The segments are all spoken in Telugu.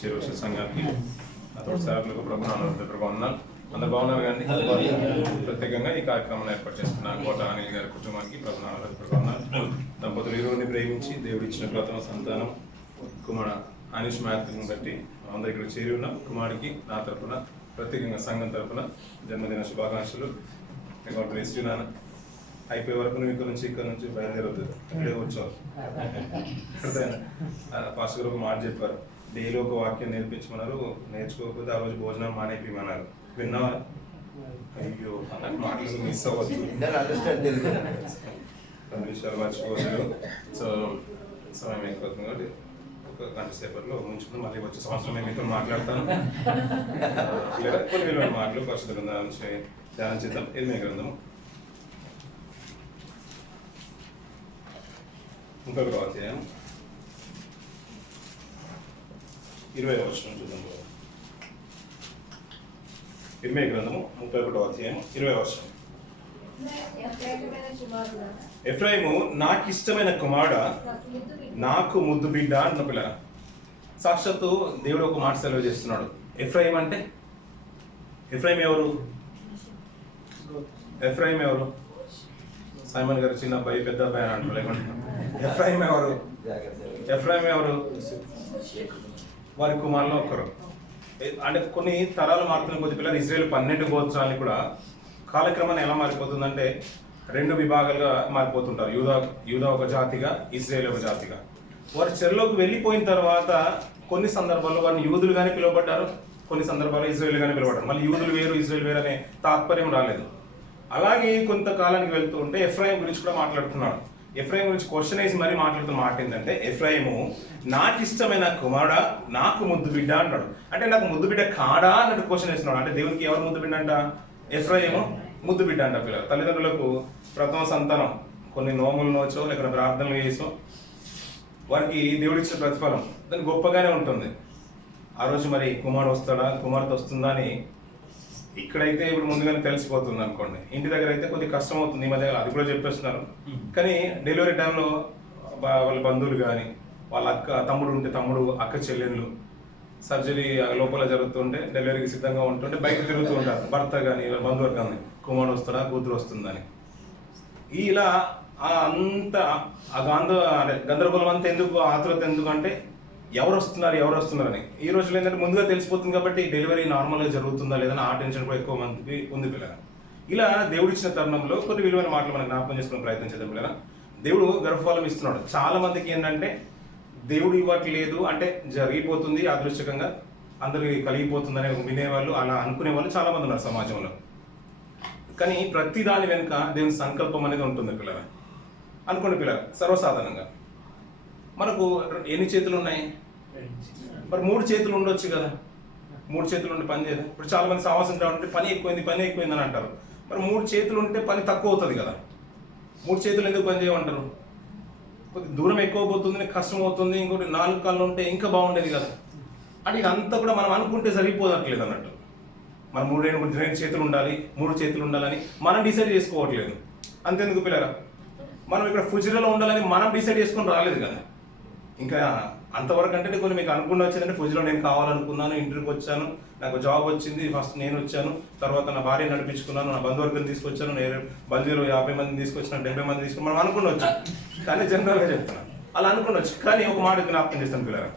చేరువచ్చిన సంఘానికి తోటి సేవకులకు ప్రభుత్వం అందరు బాగున్నారు కానీ ప్రత్యేకంగా ఈ కార్యక్రమాన్ని ఏర్పాటు చేస్తున్న కోట అనిల్ గారి కుటుంబానికి ప్రభుత్వం దంపతులు ఇరువురిని ప్రేమించి దేవుడు ఇచ్చిన ప్రథమ సంతానం కుమార్ అనిష్ మ్యాథ్ని బట్టి అందరు ఇక్కడ చేరి ఉన్న కుమారుడికి నా తరఫున ప్రత్యేకంగా సంఘం తరఫున జన్మదిన శుభాకాంక్షలు. నాన్న అయిపోయే వరకు నువ్వు ఇక్కడ నుంచి బయలుదేరవద్దు, ఇక్కడే వచ్చావు. పాస్టర్ గారు ఒక మాట చెప్పారు, డైలీ ఒక వాక్యం నేర్పించమన్నారు, నేర్చుకోకపోతే ఆ రోజు భోజనం మానేపిమన్నారు. విన్నావా? అయ్యో అలాంటి మాటలు మిస్ అవ్వద్దు, 2 విషయాలు మర్చిపోవద్దు. సో సమయం అయిపోతుంది కాబట్టి ఒక గంట సేపట్లో ముంచుకుని మళ్ళీ వచ్చే సంవత్సరం నేను మీతో మాట్లాడతాను. లేదా కొన్ని విలువైన మాటలు పరిశుద్ధ గ్రంథాల నుంచి ధ్యానం చేద్దాం. ఇర్మీయా గ్రంథము 31వ అధ్యాయం 20వ వచనం చూద్దాం. ఇర్మీయా గ్రంథము 31వ అధ్యాయం 20వ వచనం. ఎఫ్రాయిము నాకు ఇష్టమైన కుమారుడా, నాకు ముద్దు బిడ్డ అన్న పిల్ల. సాక్షాత్తు దేవుడు ఒక మాట సెలవు చేస్తున్నాడు. ఎఫ్రాయిం అంటే ఎఫ్రాయిం ఎవరు? ఎఫ్రాయిం ఎవరు? సైమన్ గారు చిన్న అబ్బాయి పెద్ద అబ్బాయి అని అంటారు. లేకుండా ఎఫ్రాయిం ఎవరు? ఎఫ్రాయిం ఎవరు? వారి కుమారులు ఒకరు. అంటే కొన్ని తరాలు మారుతున్న కొద్ది పిల్లలు ఇజ్రాయేల్ 12 గోత్రాలు కూడా కాలక్రమాన్ని ఎలా మారిపోతుందంటే 2 విభాగాలుగా మారిపోతుంటారు. యూదా ఒక జాతిగా, ఇజ్రాయేల్ ఒక జాతిగా. వారు చెరలోకి వెళ్ళిపోయిన తర్వాత కొన్ని సందర్భాల్లో వారిని యూదులుగానే పిలువబడ్డారు, కొన్ని సందర్భాల్లో ఇజ్రాయేల్గానే పిలువబడ్డారు. మళ్ళీ యూదులు వేరు ఇజ్రాయేల్ వేరు అనే తాత్పర్యం రాలేదు. అలాగే కొంతకాలానికి వెళ్తూ ఉంటే ఎఫ్రాయిం గురించి కూడా మాట్లాడుతున్నాడు. ఎఫ్రాయిం గురించి క్వశ్చన్ వేసి మరీ మాట్లాడుతున్న మాట ఏంటంటే, ఎఫ్రాయిము నాకు ఇష్టమైన కుమారుడా, నాకు ముద్దు బిడ్డ అంటాడు. అంటే నాకు ముద్దు బిడ్డ కాడా అన్నట్టు క్వశ్చన్ వేస్తున్నాడు. అంటే దేవునికి ఎవరు ముద్దు బిడ్డ అంట? ఎఫ్రాయిము ముద్దు బిడ్డ అంట. పిల్లలు తల్లిదండ్రులకు ప్రథమ సంతానం కొన్ని నోములు నోచో లేకపోతే ప్రార్థనలు చేసో వారికి దేవుడు ఇచ్చిన ప్రతిఫలం దానికి గొప్పగానే ఉంటుంది. ఆ రోజు మరి కుమారుడు వస్తాడా, కుమార్తె వస్తుందా అని ఇక్కడైతే ఇప్పుడు ముందుగానే తెలిసిపోతుంది అనుకోండి. ఇంటి దగ్గర అయితే కొద్దిగా కష్టం అవుతుంది. ఈ మధ్య అది కూడా చెప్పేస్తున్నారు. కానీ డెలివరీ టైంలో వాళ్ళ బంధువులు కానీ, వాళ్ళ తమ్ముడు ఉంటే తమ్ముడు, అక్క చెల్లెళ్ళు సర్జరీ లోపల జరుగుతుంటే డెలివరీకి సిద్ధంగా ఉంటుంటే బయట తిరుగుతూ ఉంటారు. భర్త కానీ బంధువులు కానీ కుమారుడు వస్తాడా, కూతురు వస్తుందని. ఇలా అంత గందరగోళం అంతా ఎందుకు, ఆతురత ఎందుకు అంటే ఎవరు వస్తున్నారని. ఈ రోజులో ఏంటంటే ముందుగా తెలిసిపోతుంది కాబట్టి డెలివరీ నార్మల్గా జరుగుతుందా లేదని ఆ టెన్షన్ కూడా ఎక్కువ మందికి ఉంది పిల్లగా. ఇలా దేవుడు ఇచ్చిన తరుణంలో కొన్ని విలువైన మాటలు మనం జ్ఞాపకం చేసుకునే ప్రయత్నం చేద్దాం పిల్లగా. దేవుడు గర్భఫలం ఇస్తున్నాడు. చాలా మందికి ఏంటంటే దేవుడు ఇవ్వట్లేదు అంటే జరిగిపోతుంది అదృష్టంగా అందరికి కలిగిపోతుందని వినేవాళ్ళు, అలా అనుకునే వాళ్ళు చాలా మంది ఉన్నారు సమాజంలో. కానీ ప్రతి దాని వెనుక దేవుని సంకల్పం అనేది ఉంటుంది పిల్లగా. అనుకోండి పిల్లగా, సర్వసాధారణంగా మనకు ఎన్ని చేతులు ఉన్నాయి? మరి 3 చేతులు ఉండొచ్చు కదా. 3 చేతులు ఉంటే పని చేయదు. ఇప్పుడు చాలా మంది సావాసం ఉంటే పని ఎక్కువైంది అని అంటారు. మరి 3 చేతులు ఉంటే పని తక్కువ అవుతుంది కదా. 3 చేతులు ఎందుకు పని చేయమంటారు? కొద్ది దూరం ఎక్కువ పోతుంది, కష్టం అవుతుంది. ఇంకోటి 4 కాళ్ళు ఉంటే ఇంకా బాగుండేది కదా. అంటే ఇదంతా కూడా మనం అనుకుంటే సరిపోదట్లేదు అన్నట్టు. మనం 3 చేతులు ఉండాలి, 3 చేతులు ఉండాలని మనం డిసైడ్ చేసుకోవట్లేదు. అంతెందుకు పిల్లరా, మనం ఇక్కడ ఫుజిరాలో ఉండాలని మనం డిసైడ్ చేసుకొని రాలేదు కదా. ఇంకా అంతవరకు అంటే కొన్ని మీకు అనుకుని వచ్చిందంటే ఫుజిలో నేను కావాలనుకున్నాను, ఇంటర్వ్యూకి వచ్చాను, నాకు జాబ్ వచ్చింది, ఫస్ట్ నేను వచ్చాను, తర్వాత నా భార్య నడిపించుకున్నాను, నా బంధువర్గం తీసుకొచ్చాను, నేను బంధువులు 50 మందిని తీసుకొచ్చాను, 70 మంది తీసుకుని మనం అనుకుని వచ్చాం. కానీ జనరల్గా చెప్తున్నాను అలా అనుకుని వచ్చు. కానీ ఒక మాట జ్ఞాపకం చేస్తాను పిల్లరా,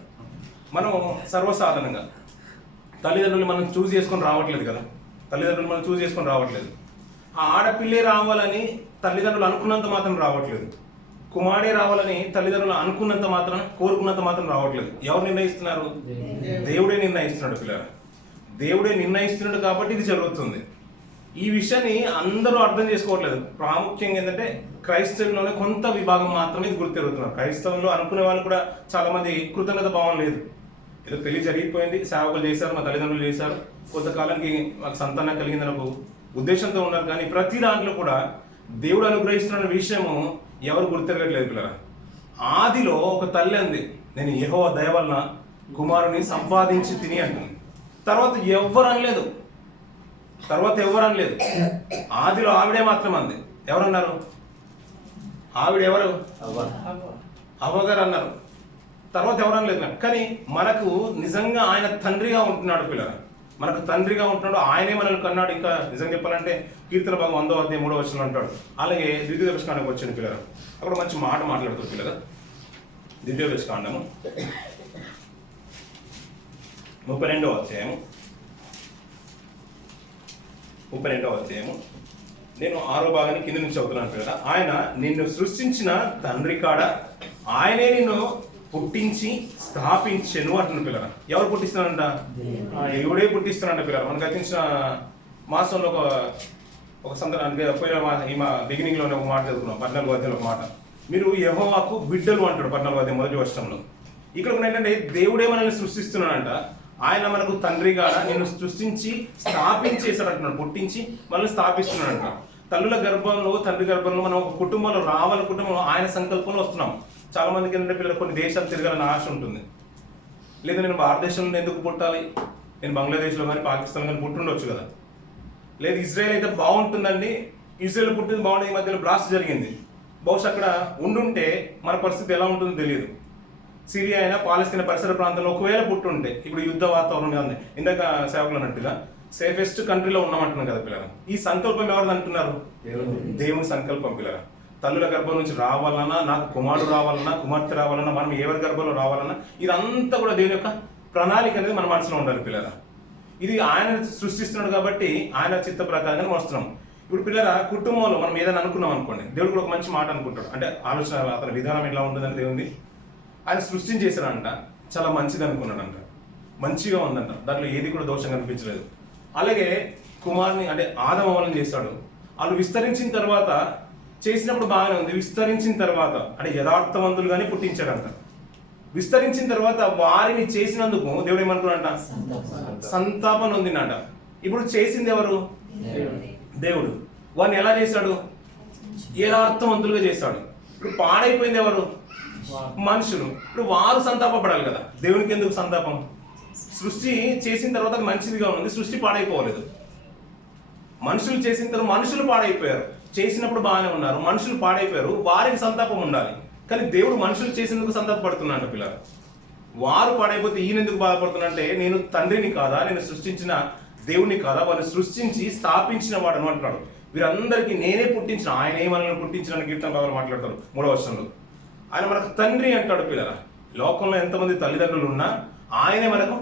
మనం సర్వసాధారణంగా తల్లిదండ్రులు మనం చూస్ చేసుకొని రావట్లేదు కదా. ఆ ఆడపిల్లే రావాలని తల్లిదండ్రులు అనుకున్నంత మాత్రం రావట్లేదు. కుమారుడే రావాలని తల్లిదండ్రులు అనుకున్నంత మాత్రం, కోరుకున్నంత మాత్రం రావట్లేదు. ఎవరు నిర్ణయిస్తున్నారు? దేవుడే నిర్ణయిస్తున్నాడు పిల్లలు. దేవుడే నిర్ణయిస్తున్నాడు కాబట్టి ఇది జరుగుతుంది. ఈ విషయాన్ని అందరూ అర్థం చేసుకోవట్లేదు. ప్రాముఖ్యంగా ఏంటంటే క్రైస్తవులోనే కొంత విభాగం మాత్రమే ఇది గుర్తెరుగుతున్నారు. క్రైస్తవంలో అనుకునే వాళ్ళు కూడా చాలా మంది కృతజ్ఞత భావం లేదు. ఏదో పెళ్లి జరిగిపోయింది, సేవకులు చేశారు, మా తల్లిదండ్రులు చేశారు, కొంతకాలానికి మాకు సంతానం కలిగిందని ఒక ఉద్దేశంతో ఉన్నారు. కానీ ప్రతి దాంట్లో కూడా దేవుడు అనుగ్రహిస్తున్న విషయము ఎవరు గుర్తెరగట్లేదు పిల్లరా. ఆదిలో ఒక తల్లి అంది, నేను యెహోవా దయ వలన కుమారుని సంపాదించి తిని అంటుంది. తర్వాత ఎవరు అనలేదు. ఆదిలో ఆవిడే మాత్రం అంది. ఎవరన్నారు? ఆవిడ ఎవరు? అవ్వగారు అన్నారు. తర్వాత ఎవరని లేదు కానీ మనకు నిజంగా ఆయన తండ్రిగా ఉంటున్నాడు పిల్లరా. మనకు తండ్రిగా ఉంటున్నాడు, ఆయనే మనల్ని కన్నాడు. ఇంకా నిజంగా చెప్పాలంటే కీర్తన భాగం 1వ అధ్యాయం 3వ వచనంలో అంటాడు. అలాగే ద్వితీయోపదేశకాండకు వచ్చిన పిల్లరా, అక్కడ మంచి మాట మాట్లాడుతారు పిల్లరా. ద్వితీయోపదేశకాండము 32వ అధ్యాయము నేను 6వ భాగాన్ని కింద నుంచి చదువుతున్నాను పిల్లరా. ఆయన నిన్ను సృష్టించిన తండ్రి కాడ ఆయనే నిన్ను పుట్టించి స్థాపించెను అంటున్న పిల్లరా. ఎవరు పుట్టిస్తున్నారంట? దేవుడే పుట్టిస్తున్నారంట పిల్లరా. మనకు గతించిన మాసంలో ఒక సందర్భానికి పోయిన ఈ మా బిగినింగ్లోనే ఒక మాట చదువుకున్నాం, 14వ అధ్యాయంలో ఒక మాట. మీరు యెహోవాకు బిడ్డలు అంటాడు 14వ అధ్యాయం 1వ వచనంలో. ఇక్కడ ఏంటంటే దేవుడే మనల్ని సృష్టిస్తున్నాడంట. ఆయన మనకు తండ్రిగా నిన్ను సృష్టించి స్థాపించేశాడు అంటున్నాడు. పుట్టించి మనల్ని స్థాపిస్తున్నాడంట. తల్లుల గర్భంలో, తండ్రి గర్భంలో మనం ఒక కుటుంబంలో రావాలి, కుటుంబంలో ఆయన సంకల్పంలో వస్తున్నాం. చాలా మందికి ఏంటంటే పిల్లలు కొన్ని దేశాలు తిరగాలని ఆశ ఉంటుంది. లేదా నేను భారతదేశంలో ఎందుకు పుట్టాలి, నేను బంగ్లాదేశ్లో కానీ పాకిస్తాన్ కానీ పుట్టుండొచ్చు కదా. లేదు ఇజ్రాయెల్ అయితే బాగుంటుందండి, ఇజ్రాయెల్ పుట్టింది బాగుంటుంది, ఈ మధ్యలో బ్లాస్ట్ జరిగింది, బహుశా అక్కడ ఉండుంటే మన పరిస్థితి ఎలా ఉంటుందో తెలియదు. సిరియా అయినా పాలస్తీనా పరిసర ప్రాంతంలో ఒకవేళ పుట్టుంటే, ఇప్పుడు యుద్ధ వాతావరణం ఉంది, ఇందాక సేవకులు అన్నట్టుగా సేఫెస్ట్ కంట్రీలో ఉన్నామంటున్నాం కదా పిల్లలు. ఈ సంకల్పం ఎవరిది అంటున్నారు? దేవుని సంకల్పం పిల్లలు. తల్లుల గర్భం నుంచి రావాలన్నా, నాకు కుమారుడు రావాలన్నా, కుమార్తె రావాలన్నా, మనం ఎవరి గర్భంలో రావాలన్నా, ఇదంతా కూడా దేవుని యొక్క ప్రణాళిక అనేది మన మనసులో ఉండాలి పిల్లల. ఇది ఆయన సృష్టిస్తున్నాడు కాబట్టి ఆయన చిత్త ప్రకారంగా వస్తున్నాం. ఇప్పుడు పిల్లల కుటుంబంలో మనం ఏదైనా అనుకున్నాం అనుకోండి, దేవుడు కూడా ఒక మంచి మాట అనుకుంటాడు. అంటే ఆలోచన, అతని విధానం ఎలా ఉంటుందని దేవుంది ఆయన సృష్టించేసాడంట, చాలా మంచిది అనుకున్నాడంట, మంచిగా ఉందంట, దాంట్లో ఏది కూడా దోషం కనిపించలేదు. అలాగే కుమారుని అంటే ఆదమవలను చేశాడు. వాళ్ళు విస్తరించిన తర్వాత చేసినప్పుడు బాగానే ఉంది, విస్తరించిన తర్వాత అంటే యథార్థవంతులుగానే పుట్టించాడంట. విస్తరించిన తర్వాత వారిని చేసినందుకు దేవుడు ఏమనుకున్నాడంట? సంతాపం నొందిందంట. ఇప్పుడు చేసింది ఎవరు? దేవుడు. వారిని ఎలా చేశాడు? యథార్థవంతులుగా చేశాడు. ఇప్పుడు పాడైపోయింది ఎవరు? మనుషులు. ఇప్పుడు వారు సంతాపపడాలి కదా. దేవునికి ఎందుకు సంతాపం? సృష్టి చేసిన తర్వాత అది మంచిదిగా ఉంది, సృష్టి పాడైపోలేదు. మనుషులు చేసిన తర్వాత మనుషులు పాడైపోయారు, చేసినప్పుడు బాగానే ఉన్నారు, మనుషులు పాడైపోయారు, వారికి సంతాపం ఉండాలి. కానీ దేవుడు మనుషులు చేసినందుకు సంతాపపడుతున్నాడు పిల్లలు. వారు పాడైపోతే ఈయన ఎందుకు బాధపడుతున్నంటే, నేను తండ్రిని కాదా, నేను సృష్టించిన దేవుడిని కాదా, వారిని సృష్టించి స్థాపించిన వాడను అంటున్నాడు. వీరందరికీ నేనే పుట్టించిన, ఆయనే మనల్ని పుట్టించిన కీర్తన భావాలు మాట్లాడతారు 3వ వచనంలో. ఆయన మనకు తండ్రి అంటాడు పిల్లల. లోకంలో ఎంతమంది తల్లిదండ్రులు ఉన్నా ఆయనే మనకు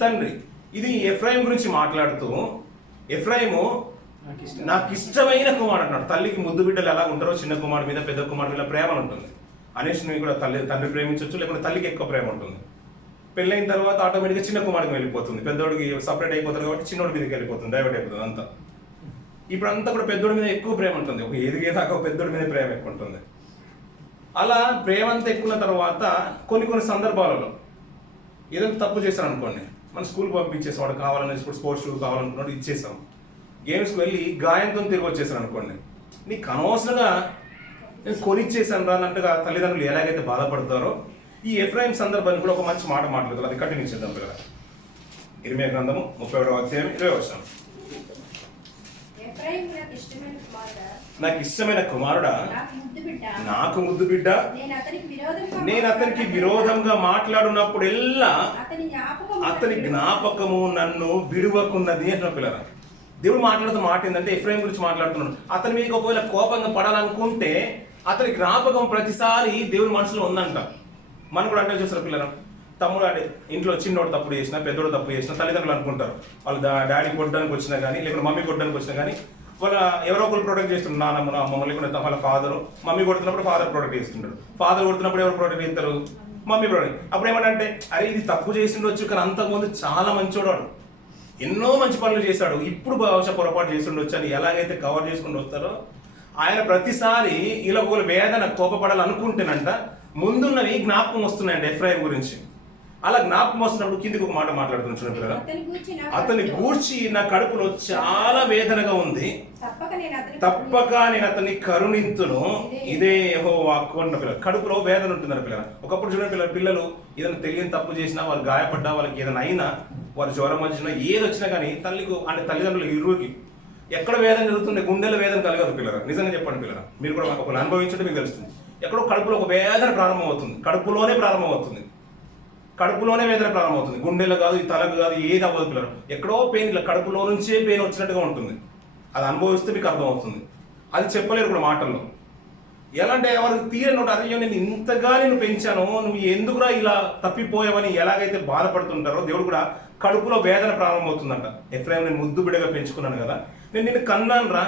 తండ్రి. ఇది ఎఫ్రాయిం గురించి మాట్లాడుతూ, ఎఫ్రాయిము నాకు ఇష్టమైన కుమారుడు అంటున్నాడు. తల్లికి ముద్దు బిడ్డలు ఎలా ఉంటారో చిన్న కుమారుడు మీద పెద్ద కుమారుడు మీద ప్రేమ ఉంటుంది. అనేషుని కూడా తండ్రి ప్రేమించవచ్చు, లేకపోతే తల్లికి ఎక్కువ ప్రేమ ఉంటుంది. పెళ్ళైన తర్వాత ఆటోమేటిక్గా చిన్న కుమారుడికి వెళ్ళిపోతుంది, పెద్దోడికి సపరేట్ అయిపోతారు కాబట్టి చిన్నోడి మీదకి వెళ్ళిపోతుంది, డైవర్ట్ అయిపోతుంది అంతా. ఇప్పుడు అంతా కూడా పెద్దోడి మీద ఎక్కువ ప్రేమ ఉంటుంది, ఒక ఎదిగేదాకా పెద్దోడి మీద ప్రేమ ఎక్కువ ఉంటుంది. అలా ప్రేమ అంతా ఎక్కువ తర్వాత కొన్ని సందర్భాలలో ఏదైనా తప్పు చేశాను అనుకోండి, మన స్కూల్ పంపించేసాం, వాడు కావాలని స్పోర్ట్స్ షూ కావాలనుకున్నాడు ఇచ్చేసాం, గేమ్స్కి వెళ్ళి గాయంతో తిరిగి వచ్చేసాను అనుకోండి, నీకు అనవసరంగా నేను కొనిచ్చేసాను రా అన్నట్టుగా తల్లిదండ్రులు ఎలాగైతే బాధపడతారో, ఈ ఎఫ్రాయిం సందర్భాన్ని కూడా ఒక మంచి మాట మాట్లాడుతారు. అది కంటిన్యూ చేద్దాం పిల్లలు. ఇర్మియా గ్రంథము 31వ అధ్యాయం 20వ వచనం. నాకు ఇష్టమైన కుమారుడా, నాకు ముద్దు బిడ్డ, నేను అతనికి విరోధంగా మాట్లాడినప్పుడెల్లా అతని జ్ఞాపకము నన్ను విడువకున్నది అంటున్న పిల్లరా. దేవుడు మాట్లాడుతున్న మాట ఏంటంటే, ఎఫ్రాయిం గురించి మాట్లాడుతున్నాడు. అతని మీద ఒకవేళ కోపంగా పడాలనుకుంటే అతని జ్ఞాపకం ప్రతిసారి దేవుడి మనసులో ఉందంట. మనం కూడా అంటే చూస్తారు పిల్లలు, తమ్ముడు అంటే ఇంట్లో చిన్నోడు తప్పుడు చేసినా, పెద్దోడు తప్పు చేసినా తల్లిదండ్రులు అనుకుంటారు, వాళ్ళు డాడీ కొట్టడానికి వచ్చినా కానీ, లేకపోతే మమ్మీ కొట్టడానికి వచ్చినా కానీ, వాళ్ళ ఎవరో ఒకరు ప్రొటెక్ట్ చేస్తుంటారు. నాన్నమ్మ, అమ్మమ్మ, లేకుంటే వాళ్ళ ఫాదరు. మమ్మీ కొడుతున్నప్పుడు ఫాదర్ ప్రొటెక్ట్ చేస్తుంటాడు, ఫాదర్ కొడుతున్నప్పుడు ఎవరు ప్రొటెక్ట్ చేస్తారు? Mummy protect. అప్పుడు ఏమంటే, అరే ఇది తప్పు చేసిండొచ్చు, కానీ అంతకుముందు చాలా మంచోడు, ఎన్నో మంచి పనులు చేశాడు, ఇప్పుడు బహుశా పొరపాటు చేస్తుండొచ్చు అని ఎలాగైతే కవర్ చేసుకుంటూ వస్తారో, ఆయన ప్రతిసారి ఇలా ఒక వేదన కోపపడాలనుకుంటేనంట ముందున్నవి జ్ఞాపకం వస్తున్నాయండి ఎఫ్రాయిం గురించి. అలా జ్ఞాపకం వస్తున్నప్పుడు కిందికి ఒక మాట మాట్లాడుతున్నాడు పిల్లలు, అతని గూర్చి నా కడుపులో చాలా వేదనగా ఉంది, తప్పక నేను అతన్ని కరుణింతును, ఇదే యెహోవా వాక్కు అంటున్న పిల్లలు. కడుపులో వేదన ఉంటుందని పిల్లలు. ఒకప్పుడు చూడండి పిల్లలు ఏదైనా తెలియని తప్పు చేసినా, వాళ్ళు గాయపడ్డా, వాళ్ళకి ఏదైనా అయినా, వారు జ్వరం వచ్చినా, ఏది వచ్చినా కానీ తల్లికి అంటే తల్లిదండ్రులకు ఇరువుకి ఎక్కడ వేదన జరుగుతుంది, గుండెల వేదన కలగదు పిల్లలు. నిజంగా చెప్పండి పిల్లలు, మీరు కూడా ఒకరు అనుభవించడం మీకు తెలుస్తుంది. ఎక్కడో కడుపులో ఒక వేదన ప్రారంభమవుతుంది, కడుపులోనే ప్రారంభమవుతుంది. కడుపులోనే వేదన ప్రారంభమవుతుంది. గుండెలో కాదు, ఈ తలకు కాదు, ఏది అవ్వదు పిల్లలు. ఎక్కడో పెయిన్, ఇలా కడుపులో నుంచే పెయిన్ వచ్చినట్టుగా ఉంటుంది. అది అనుభవిస్తే మీకు అర్థమవుతుంది. అది చెప్పలేరు కూడా మాటల్లో. ఎలా అంటే ఎవరికి తీరని నోట, అయ్యో నేను ఇంతగా నేను పెంచాను, నువ్వు ఎందుకురా ఇలా తప్పిపోయావని ఎలాగైతే బాధపడుతుంటారో దేవుడు కూడా కడుపులో వేదన ప్రారంభమవుతుందంట. ఎఫ్రాయిం నేను ముద్దు బిడ్డగా పెంచుకున్నాను కదా, నేను నిన్ను కన్నాను రా,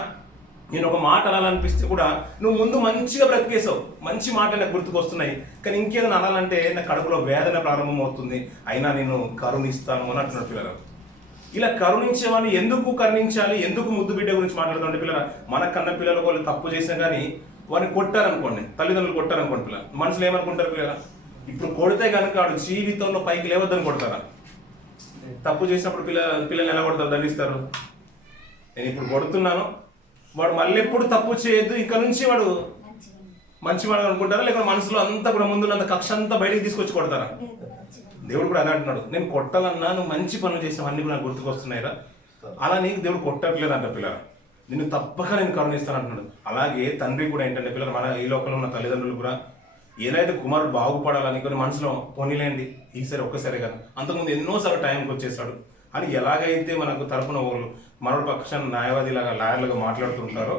నేను ఒక మాట అనాలనిపిస్తే కూడా నువ్వు ముందు మంచిగా బ్రతికేసావు, మంచి మాట నాకు గుర్తుకొస్తున్నాయి, కానీ ఇంకేదైనా అనాలంటే నా కడుపులో వేదన ప్రారంభమవుతుంది, అయినా నేను కరుణిస్తాను అని అంటున్నాడు పిల్లలు. ఇలా కరుణించేవాడిని ఎందుకు కరుణించాలి, ఎందుకు ముద్దు బిడ్డ గురించి మాట్లాడుతుంటే పిల్లలు, మన కన్న పిల్లలు వాళ్ళు తప్పు చేసినా కానీ వాడిని కొట్టారనుకోండి, తల్లిదండ్రులు కొట్టారనుకోండి, పిల్లలు మనసులో ఏమనుకుంటారు పిల్లలు, ఇప్పుడు కొడితే కనుక వాడు జీవితంలో పైకి లేవద్దని కొడతారా? తప్పు చేసినప్పుడు పిల్లల్ని ఎలా కొడతారు, దండిస్తారు. నేను ఇప్పుడు కొడుతున్నాను, వాడు మళ్ళీ ఎప్పుడు తప్పు చేయొద్దు, ఇక్కడ నుంచి వాడు మంచివాడు అనుకుంటారా, లేకపోతే మనసులో అంతా కూడా ముందున్నంత కక్ష అంతా బయటికి తీసుకొచ్చి కొడతారా? దేవుడు కూడా అదే అంటున్నాడు, నేను కొట్టాలన్నా నువ్వు మంచి పనులు చేసావు, అన్ని కూడా నాకు గుర్తుకొస్తున్నాయిరా, అలా నీకు దేవుడు కొట్టట్లేదు అంట పిల్లల, నిన్ను తప్పక నేను కరుణిస్తాను అంటున్నాడు. అలాగే తండ్రి కూడా ఏంటంటే పిల్లలు, మన ఈ లోకంలో ఉన్న తల్లిదండ్రులు కూడా ఏదైతే కుమారుడు బాగుపడాలని కొన్ని మనసులో పోనీలేండి ఈసారి ఒక్కసారి కదా, అంతకుముందు ఎన్నోసార్లు టైంకి వచ్చేసాడు అని ఎలాగైతే మనకు తరపున వాళ్ళు మరొక పక్షాన న్యాయవాదిలాగా లాయర్లుగా మాట్లాడుతుంటారో,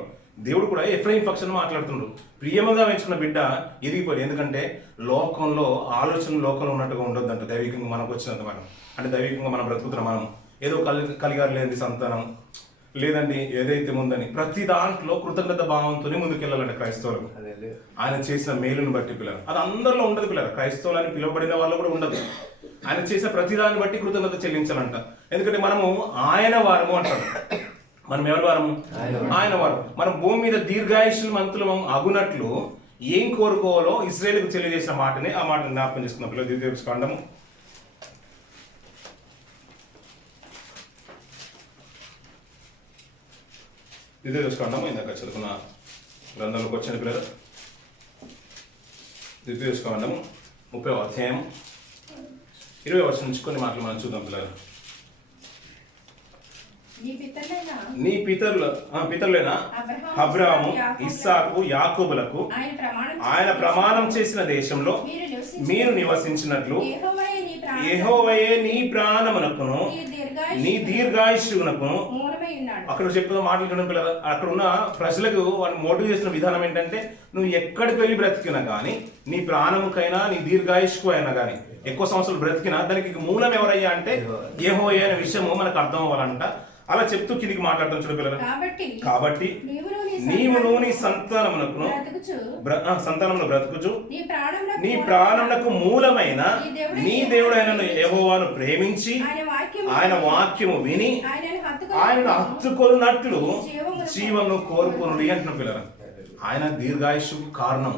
దేవుడు కూడా ఎఫ్రాయిం పక్షాన మాట్లాడుతున్నాడు. ప్రియముగా పెంచుకున్న బిడ్డ ఎదిగిపోయి, ఎందుకంటే లోకంలో లోకంలో ఉన్నట్టుగా ఉండొద్దంట. దైవికంగా మనకు వచ్చినంత మనం అంటే దైవికంగా మనం బ్రతుకుతున్నాం, మనం ఏదో కలిగారు లేని సంతానం లేదండి ఏదైతే ముందని ప్రతి దాంట్లో కృతజ్ఞత భావంతోనే ముందుకెళ్ళాలంటే క్రైస్తవులు. ఆయన చేసిన మేలుని బట్టి పిల్లలు, అది అందరిలో ఉండదు పిల్లలు, క్రైస్తవులు అని పిలువబడిన వాళ్ళు కూడా ఉండదు. ఆయన చేసిన ప్రతిదాన్ని బట్టి కృతజ్ఞత చెల్లించాలంట. ఎందుకంటే మనము ఆయన వారము అంటారు. మనం ఎవరి వారము? ఆయన వారం. మనం భూమి మీద దీర్ఘాయుష్మంతులు అగునట్లు ఏం కోరుకోవాలో ఇశ్రాయేలుకు తెలియజేసిన మాటని, ఆ మాటని జ్ఞాపకం చేసుకున్న పిల్లలు ద్వితీయోపదేశకాండము 2వ ఇందాక చదువుకున్న గ్రంథంలోకి వచ్చిన పిల్లలు, 2వ 30వ అధ్యాయం 20వ వచనం నుంచి కొన్ని మాటలు మనం చూద్దాం పిల్లలు. నీ పితరులైన అబ్రహాము, ఇస్సాకు, యాకోబులకు ఆయన ప్రమాణం చేసిన దేశంలో మీరు నివసించినట్లు యెహోవాయే నీ ప్రాణమునకును నీ దీర్ఘాయుష్యునకును. అక్కడ చెప్పిన మాటలు చూడండి పిల్లలు, అక్కడ ఉన్న ప్రజలకు వాళ్ళు మోటివ్ చేసిన విధానం ఏంటంటే, నువ్వు ఎక్కడికి వెళ్ళి బ్రతికినా కానీ, నీ ప్రాణముకైనా నీ దీర్ఘాయుష్కు అయినా కానీ, ఎక్కువ సంవత్సరాలు బ్రతికినా దానికి మూలం ఎవరయ్యా అంటే యెహోవా అనే విషయము మనకు అర్థం అవ్వాలంట. అలా చెప్తూ కిందికి మాట్లాడతాం చూడు పిల్లలు. కాబట్టి నీవును నీ సంతానమును బ్రతుకుచు నీ ప్రాణమునకు మూలమైన నీ దేవుడైన యెహోవాను ప్రేమించి ఆయన వాక్యము విని ఆయనను హత్తుకొనున్నట్లు జీవమును కోరుకొనుడి అంటున్న పిల్లలు. ఆయన దీర్ఘాయుష్కు కారణం.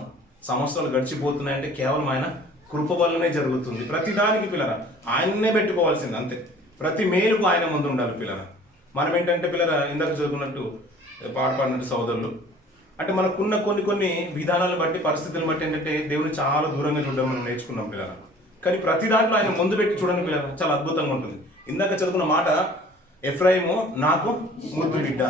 సంవత్సరాలు గడిచిపోతున్నాయంటే కేవలం ఆయన కృప వల్లనే జరుగుతుంది. ప్రతిదానికి పిల్లల ఆయన్నే పెట్టుకోవాల్సింది, అంతే. ప్రతి మేలుకు ఆయన ముందు ఉండాలి పిల్లల. మనం ఏంటంటే పిల్లల ఇందాక చదువుకున్నట్టు పాట పాడినట్టు సోదరులు అంటే మనకున్న కొన్ని విధానాలను బట్టి, పరిస్థితులను బట్టి ఏంటంటే దేవుని చాలా దూరంగా చూడడం మనం నేర్చుకున్నాం పిల్లల. కానీ ప్రతి దాంట్లో ఆయన ముందు పెట్టి చూడండి పిల్లల, చాలా అద్భుతంగా ఉంటుంది. ఇందాక చదువుకున్న మాట, ఎఫ్రాయిము నాకు ముద్దు బిడ్డ,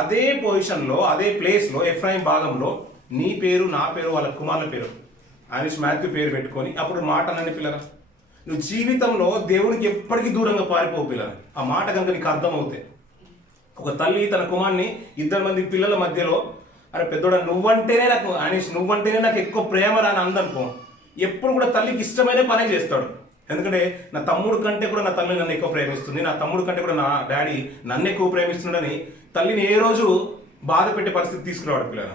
అదే పొజిషన్లో అదే ప్లేస్లో ఎఫ్రాయిం భాగంలో నీ పేరు నా పేరు వాళ్ళ కుమారుల పేరు ఆయన మాథ్యూ పేరు పెట్టుకొని అప్పుడు మాట అనండి పిల్లల. నువ్వు జీవితంలో దేవునికి ఎప్పటికీ దూరంగా పారిపోవు పిల్లల. ఆ మాట కనుక నీకు అర్థమవుతాయి. ఒక తల్లి తన కుమార్ని 2 మంది పిల్లల మధ్యలో, అరే పెద్దోడ నువ్వంటేనే నాకు ఎక్కువ ప్రేమ రాని అందనుకో, ఎప్పుడు కూడా తల్లికి ఇష్టమైన పనే చేస్తాడు. ఎందుకంటే నా తమ్ముడు కంటే కూడా నా తల్లి నన్ను ఎక్కువ ప్రేమిస్తుంది, నా తమ్ముడు కంటే కూడా నా డాడీ నన్ను ఎక్కువ ప్రేమిస్తున్నాడని తల్లిని ఏ రోజు బాధ పెట్టే పరిస్థితి తీసుకురావాడు పిల్లల.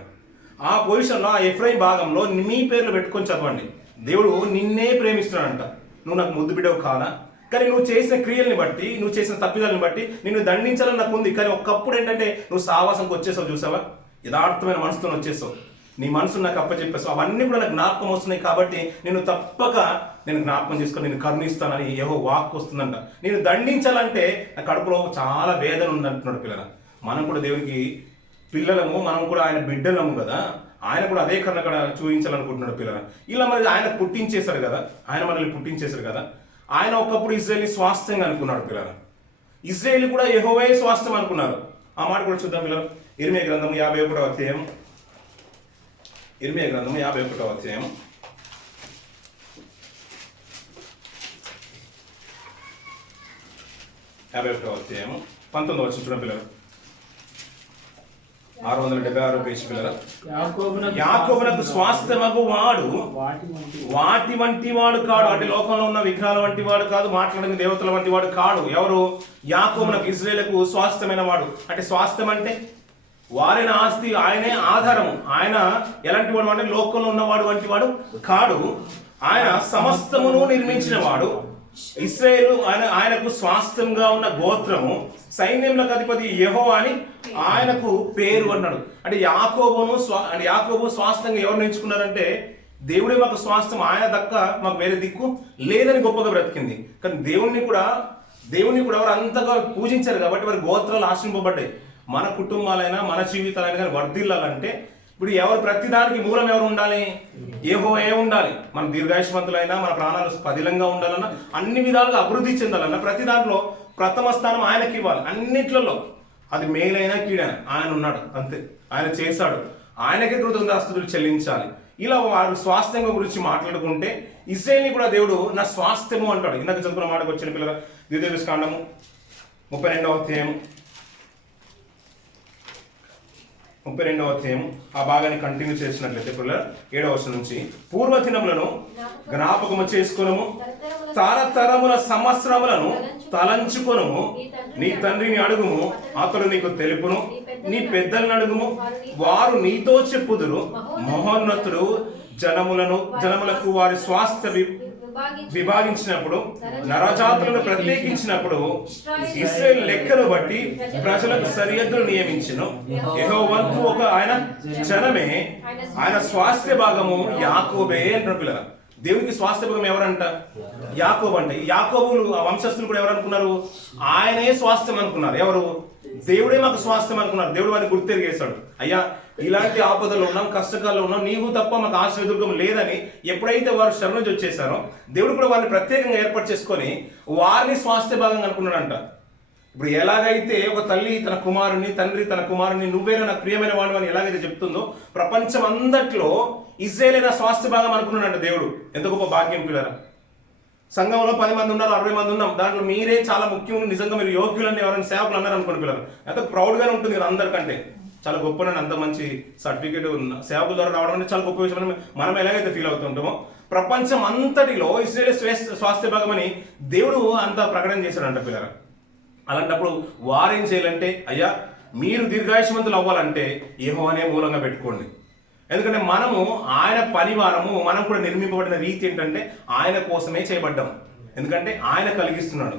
ఆ పొజిషన్లో ఆ ఎఫ్రాయిం భాగంలో మీ పేర్లు పెట్టుకొని చదవండి. దేవుడు నిన్నే ప్రేమిస్తున్నాడంట. నువ్వు నాకు ముద్దు బిడ్డవు కాదా, కానీ నువ్వు చేసిన క్రియల్ని బట్టి, నువ్వు చేసిన తప్పిదాలను బట్టి నిన్ను దండించాలని నాకు ఉంది. కానీ ఒకప్పుడు ఏంటంటే నువ్వు సావాసంకి వచ్చేసావు, చూసావా, యథార్థమైన మనసుతో వచ్చేసావు, నీ మనసు నాకు అప్పచెప్పేసావు, అవన్నీ కూడా నాకు జ్ఞాపకం వస్తున్నాయి. కాబట్టి నేను తప్పక జ్ఞాపకం చేసుకొని నేను కరుణిస్తానని యెహోవా వాక్కు వస్తుందంట. నేను దండించాలంటే నా కడుపులో చాలా వేదన ఉందంటున్నాడు పిల్లల. మనం కూడా దేవునికి పిల్లలము, మనం కూడా ఆయన బిడ్డలము కదా, ఆయన కూడా అదే కన్నా అక్కడ చూపించాలనుకుంటున్నాడు పిల్లల. ఇలా మరి ఆయన పుట్టించేశారు కదా, ఆయన మనల్ని పుట్టించేశారు కదా. ఆయన ఒకప్పుడు ఇజ్రాయేల్ని స్వాస్థ్యంగా అనుకున్నాడు పిల్లల. ఇజ్రాయేల్ కూడా యెహోవా స్వాస్థ్యం అనుకున్నారు. ఆ మాట కూడా చూద్దాం పిల్లలు. ఇర్మియా గ్రంథం 51వ అధ్యాయం, ఇర్మియా గ్రంథం 51వ అధ్యాయం 51వ అధ్యాయము 19వ వచనం చూడండి పిల్లలు. 676 పేజీ పిల్లలు. యాకోబునకు స్వాస్థ్యమగు వాడు వాటి వంటి వాడు కాడు. అంటే లోకంలో ఉన్న విగ్రహాల వంటి వాడు కాదు, మాట్లాడిన దేవతల వంటి వాడు కాడు. ఎవరు? యాకోబునకు, ఇశ్రాయేలుకు స్వాస్థ్యమైన వాడు. అంటే స్వాస్థ్యం అంటే వారైన ఆస్తి, ఆయనే ఆధారము. ఆయన ఎలాంటి వాడు అంటే లోకంలో ఉన్నవాడు వంటి వాడు కాడు. ఆయన సమస్తమును నిర్మించిన వాడు. ఇశ్రాయేలు ఆయనకు స్వాస్థ్యంగా ఉన్న గోత్రము, సైన్యములకు అధిపతి యెహోవా అని ఆయనకు పేరు అన్నాడు. అంటే యాకోబు స్వాస్థ్యంగా ఎవరు ఎంచుకున్నారంటే దేవుడే మాకు స్వాస్థ్యం, ఆయన దక్క మాకు వేరే దిక్కు లేదని గొప్పగా బ్రతికింది. కానీ దేవుణ్ణి కూడా వారు అంతగా పూజించారు కాబట్టి వారి గోత్రాలు ఆశ్రయింపబడ్డాయి. మన కుటుంబాలైనా మన జీవితాలైనా కానీ వర్ధిల్లాలంటే ఇప్పుడు ప్రతిదానికి మూలం ఎవరు ఉండాలి? యెహోవాయే ఉండాలి. మన దీర్ఘాయుష్మంతులైనా, మన ప్రాణాలు పదిలంగా ఉండాలన్నా, అన్ని విధాలుగా అభివృద్ధి చెందాలన్నా ప్రతి దాంట్లో ప్రథమ స్థానం ఆయనకి ఇవ్వాలి. అన్నిట్లలో అది మేలైనా కీడైనా ఆయన ఉన్నాడు, అంతే. ఆయన చేశాడు, ఆయనకే కృతజ్ఞతాస్తుతులు చెల్లించాలి. ఇలా వారు స్వాస్థ్యం గురించి మాట్లాడుకుంటే ఇశ్రాయేలుని కూడా దేవుడు నా స్వాస్థ్యము అంటాడు. ఇందాక చదువుకున్న మాటకు వచ్చిన పిల్లల ద్వితీయోపదేశకాండము 32వ అధ్యాయం 32వ అధ్యాయం ఆ భాగాన్ని కంటిన్యూ చేసినట్లయితే పిల్లల 7వ వచనం నుంచి, పూర్వదినములను జ్ఞాపకము చేసుకొనుము, తరతరముల సంవత్సరములను తలంచుకొనుము, నీ తండ్రిని అడుగుము, అతడు నీకు తెలుపును, నీ పెద్దలను అడుగుము, వారు నీతో చెప్పుదురు. మహోన్నతుడు జనములకు వారి స్వాస్థ్య విభాగించినప్పుడు, నరజాతులను ప్రత్యేకించినప్పుడు ఇశ్రాయేలు లెక్కను బట్టి ప్రజలకు సరిహద్దులు నియమించును. యెహోవాకు ఒక ఆయన జనమే, ఆయన స్వాస్థ్య భాగము యాకోబే అంటారు పిల్లల. దేవునికి స్వాస్థ్య భాగం ఎవరంట? యాకోబు అంట. యాకోబులు వంశస్థులు కూడా ఎవరు అనుకున్నారు? ఆయనే స్వాస్థ్యం అనుకున్నారు. ఎవరు? దేవుడే మాకు స్వాస్థ్యం అనుకున్నారు. దేవుడు వారిని గుర్తెరిగేశాడు. అయ్యా, ఇలాంటి ఆపదలు ఉన్నాం, కష్టకాలంలో ఉన్నాం, నీవు తప్ప మాకు ఆశ్రయదుర్గం లేదని ఎప్పుడైతే వారు శరణు నుంచి వచ్చేసారో దేవుడు కూడా వారిని ప్రత్యేకంగా ఏర్పాటు చేసుకొని వారిని స్వాస్థ్య భాగంగా అనుకున్నాడంట. ఇప్పుడు ఎలాగైతే ఒక తల్లి తన కుమారుని, తండ్రి తన కుమారుని నువ్వేనా నాకు ప్రియమైన వాడు అని ఎలాగైతే చెప్తుందో, ప్రపంచం అంతట్లో ఇశ్రాయేలే నా స్వాస్థ్య భాగం అనుకున్నాడంట దేవుడు. ఎంత గొప్ప భాగ్యం పిల్లరా. సంఘంలో 10 మంది ఉన్నారు, 60 మంది ఉన్నాం, దాంట్లో మీరే చాలా ముఖ్యం, నిజంగా మీరు యోగ్యులని ఎవరైనా సేవకులు అన్నారు అనుకోండి పిల్లలు, ఎంతో ప్రౌడ్గానే ఉంటుంది కదా అందరికంటే. చాలా గొప్ప, అంత మంచి సర్టిఫికేట్ సేవకుల ద్వారా రావడం అంటే చాలా గొప్ప విషయం. మనం ఎలాగైతే ఫీల్ అవుతుంటామో ప్రపంచం అంతటిలో ఇశ్రాయేలు స్వాస్థ్య భాగం అని దేవుడు అంతా ప్రకటన చేశాడంట పిల్లరా. అలాంటప్పుడు వారేం చేయాలంటే, అయ్యా మీరు దీర్ఘాయుష్మంతులు అవ్వాలంటే యెహోవానే మూలంగా పెట్టుకోండి. ఎందుకంటే మనము ఆయన పరివారము, మనం కూడా నిర్మింపబడిన రీతి ఏంటంటే ఆయన కోసమే చేయబడ్డాం. ఎందుకంటే ఆయన కలిగిస్తున్నాడు.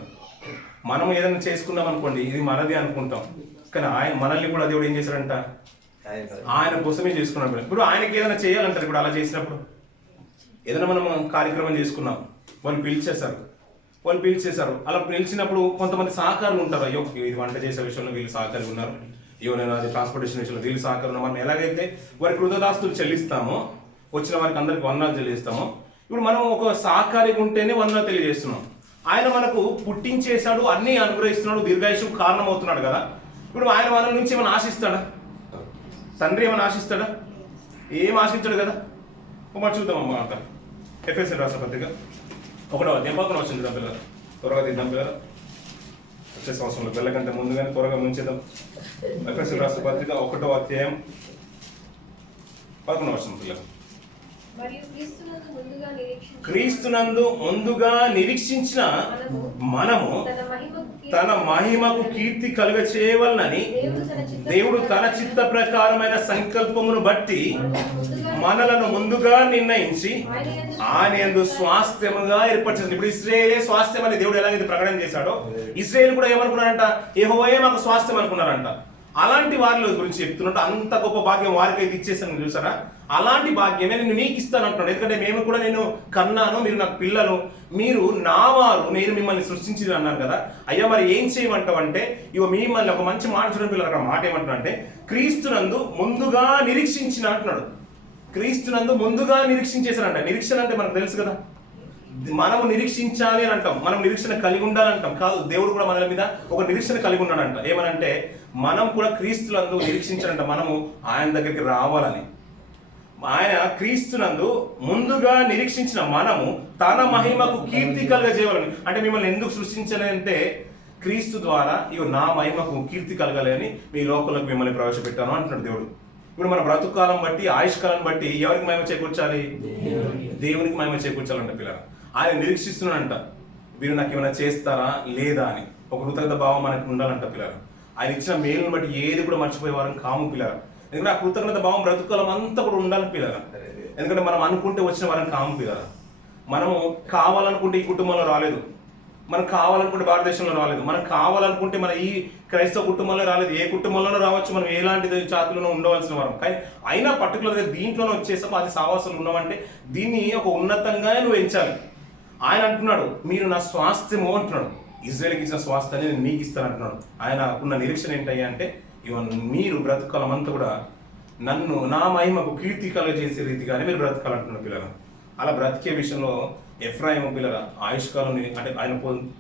మనం ఏదైనా చేసుకున్నాం అనుకోండి, ఇది మనది అనుకుంటాం, కానీ ఆయన మనల్ని కూడా దేవుడు ఏం చేశాడంట? ఆయన కోసమే చేసుకున్నాడు. ఇప్పుడు ఆయనకి ఏదైనా చేయాలంటారు. ఇప్పుడు అలా చేసినప్పుడు ఏదైనా మనం కార్యక్రమం చేసుకున్నాం, వాళ్ళు పిలిచేశారు. అలా పిలిచినప్పుడు కొంతమంది సహకారులు ఉంటారు. అయ్యో ఇది వంట చేసే విషయంలో వీళ్ళు సహకారులు ఉన్నారు, అయ్యో నేను అది ట్రాన్స్పోర్టేషన్ విషయంలో వీళ్ళు సహకారం. మనం ఎలాగైతే వారి కృతదాస్తులు చెల్లిస్తామో, వచ్చిన వారికి అందరికి వందనాలు చెల్లిస్తామో, ఇప్పుడు మనం ఒక సహకారిగా ఉంటేనే వందనాలు తెలియజేస్తున్నాం. ఆయన మనకు పుట్టించేశాడు, అన్ని అనుగ్రహిస్తున్నాడు, దీర్ఘాయుషకు కారణమవుతున్నాడు కదా. ఇప్పుడు ఆయన మన నుంచి ఏమైనా ఆశిస్తాడా? తండ్రి ఏమైనా ఆశిస్తాడా? ఏం ఆశించాడు కదా. మరి చూద్దాం అమ్మ అంట. ఎఫ్ఎస్ఎల్ రాష్ట్ర పత్రిక 1వ అధ్యాయం 11వ వచనం చూద్దాం పిల్లలు. త్వరగా తీద్దాం పిల్లలు, వచ్చే సంవత్సరంలో వెళ్ళకంటే ముందుగానే త్వరగా ముంచేద్దాం. ఎఫ్ఎస్ఎల్ రాష్ట్ర పత్రిక 1వ అధ్యాయం 11వ వచనం పిల్లలు. క్రీస్తునందు ముందుగా నిరీక్షించిన మనము తన మహిమకు కీర్తి కలుగ చేయవలనని దేవుడు తన చిత్త ప్రకారమైన సంకల్పమును బట్టి మనలను ముందుగా నిర్ణయించి ఆయన యందు స్వాస్థ్యముగా ఏర్పరిచాడు. ఇప్పుడు ఇశ్రాయేలే స్వాస్థ్యం అని దేవుడు ఎలాగైతే ప్రకటన చేశాడో, ఇశ్రాయేలు కూడా ఏమనుకున్నారంట? యెహోవాయే మాకు స్వాస్థ్యం అనుకున్నారంట. అలాంటి వారి గురించి చెప్తున్నట్టు అంత గొప్ప భాగ్యం వారికైతే ఇచ్చేసాను చూసారా. అలాంటి భాగ్యమే నేను నీకు ఇస్తాను అంటున్నాను. ఎందుకంటే మేము కూడా నేను కన్నాను, మీరు నాకు పిల్లలు, మీరు నా వారు, నేను మిమ్మల్ని సృష్టించి అన్నారు కదా. అయ్యా మరి ఏం చేయమంటావు అంటే, ఇగో మిమ్మల్ని ఒక మంచి మాట చూడండి పిల్లలు. అక్కడ మాట ఏమంటున్నా అంటే, క్రీస్తునందు ముందుగా నిరీక్షించిన అంటున్నాడు. క్రీస్తునందు ముందుగా నిరీక్షించేశారంట. నిరీక్షణ అంటే మనకు తెలుసు కదా, మనము నిరీక్షించాలి అని అంటాం, మనం నిరీక్షణ కలిగి ఉండాలంటాం. కాదు, దేవుడు కూడా మన మీద ఒక నిరీక్షణ కలిగి ఉన్నాడంట. ఏమనంటే మనం కూడా క్రీస్తునందు నిరీక్షించాలంట, మనము ఆయన దగ్గరికి రావాలని. ఆయన క్రీస్తునందు ముందుగా నిరీక్షించిన మనము తన మహిమకు కీర్తి కలుగజేయాలని. అంటే మిమ్మల్ని ఎందుకు సృష్టించాలి అంటే, క్రీస్తు ద్వారా ఇవి నా మహిమకు కీర్తి కలగాలి అని మీ లోకంలోకి మిమ్మల్ని ప్రవేశపెట్టాను అంటున్నాడు దేవుడు. ఇప్పుడు మన బ్రతుకాలం బట్టి ఆయుష్కాలం బట్టి ఎవరికి మహిమ చేకూర్చాలి? దేవునికి మహిమ చేకూర్చాలంట పిల్లలు. ఆయన నిరీక్షిస్తున్నాడంట వీరు నాకు ఏమైనా చేస్తారా లేదా అని. ఒక కృతజ్ఞత భావం మనకు ఉండాలంట పిల్లలు. ఆయన ఇచ్చిన మేలును బట్టి ఏది కూడా మర్చిపోయే వారం కాము పిల్లలు. ఎందుకంటే ఆ కృతజ్ఞత భావం బ్రతుకాలం అంతా కూడా ఉండాలి పిల్లలు. ఎందుకంటే మనం అనుకుంటే వచ్చిన వారం కాము పిల్లలు. మనము కావాలనుకుంటే ఈ కుటుంబంలో రాలేదు, మనం కావాలనుకుంటే భారతదేశంలో రాలేదు, మనం కావాలనుకుంటే మన ఈ క్రైస్తవ కుటుంబంలో రాలేదు, ఏ కుటుంబంలోనూ రావచ్చు, మనం ఎలాంటి జాతులను ఉండవలసిన వారం. కానీ అయినా పర్టికులర్గా దీంట్లోనే వచ్చేసాము. అది సావాసం ఉన్నామంటే దీన్ని ఒక ఉన్నతంగానే నువ్వు ఎంచాలి. ఆయన అంటున్నాడు మీరు నా స్వాస్థ్యము అంటున్నాడు. ఇజ్రాయేల్కి ఇచ్చిన స్వాస్థ్యాన్ని నేను మీకు ఇస్తాను అంటున్నాడు. ఆయన ఉన్న నిరీక్షణ ఏంటయ్యా అంటే మీరు బ్రతుకాలం అంతా కూడా నన్ను నా మహిమకు కీర్తి కలగజేసే రీతిగానే మీరు బ్రతకాలంటున్నాడు పిల్లలు. అలా బ్రతికే విషయంలో ఎఫ్రాయిము పిల్లల ఆయుష్కాలం అంటే ఆయన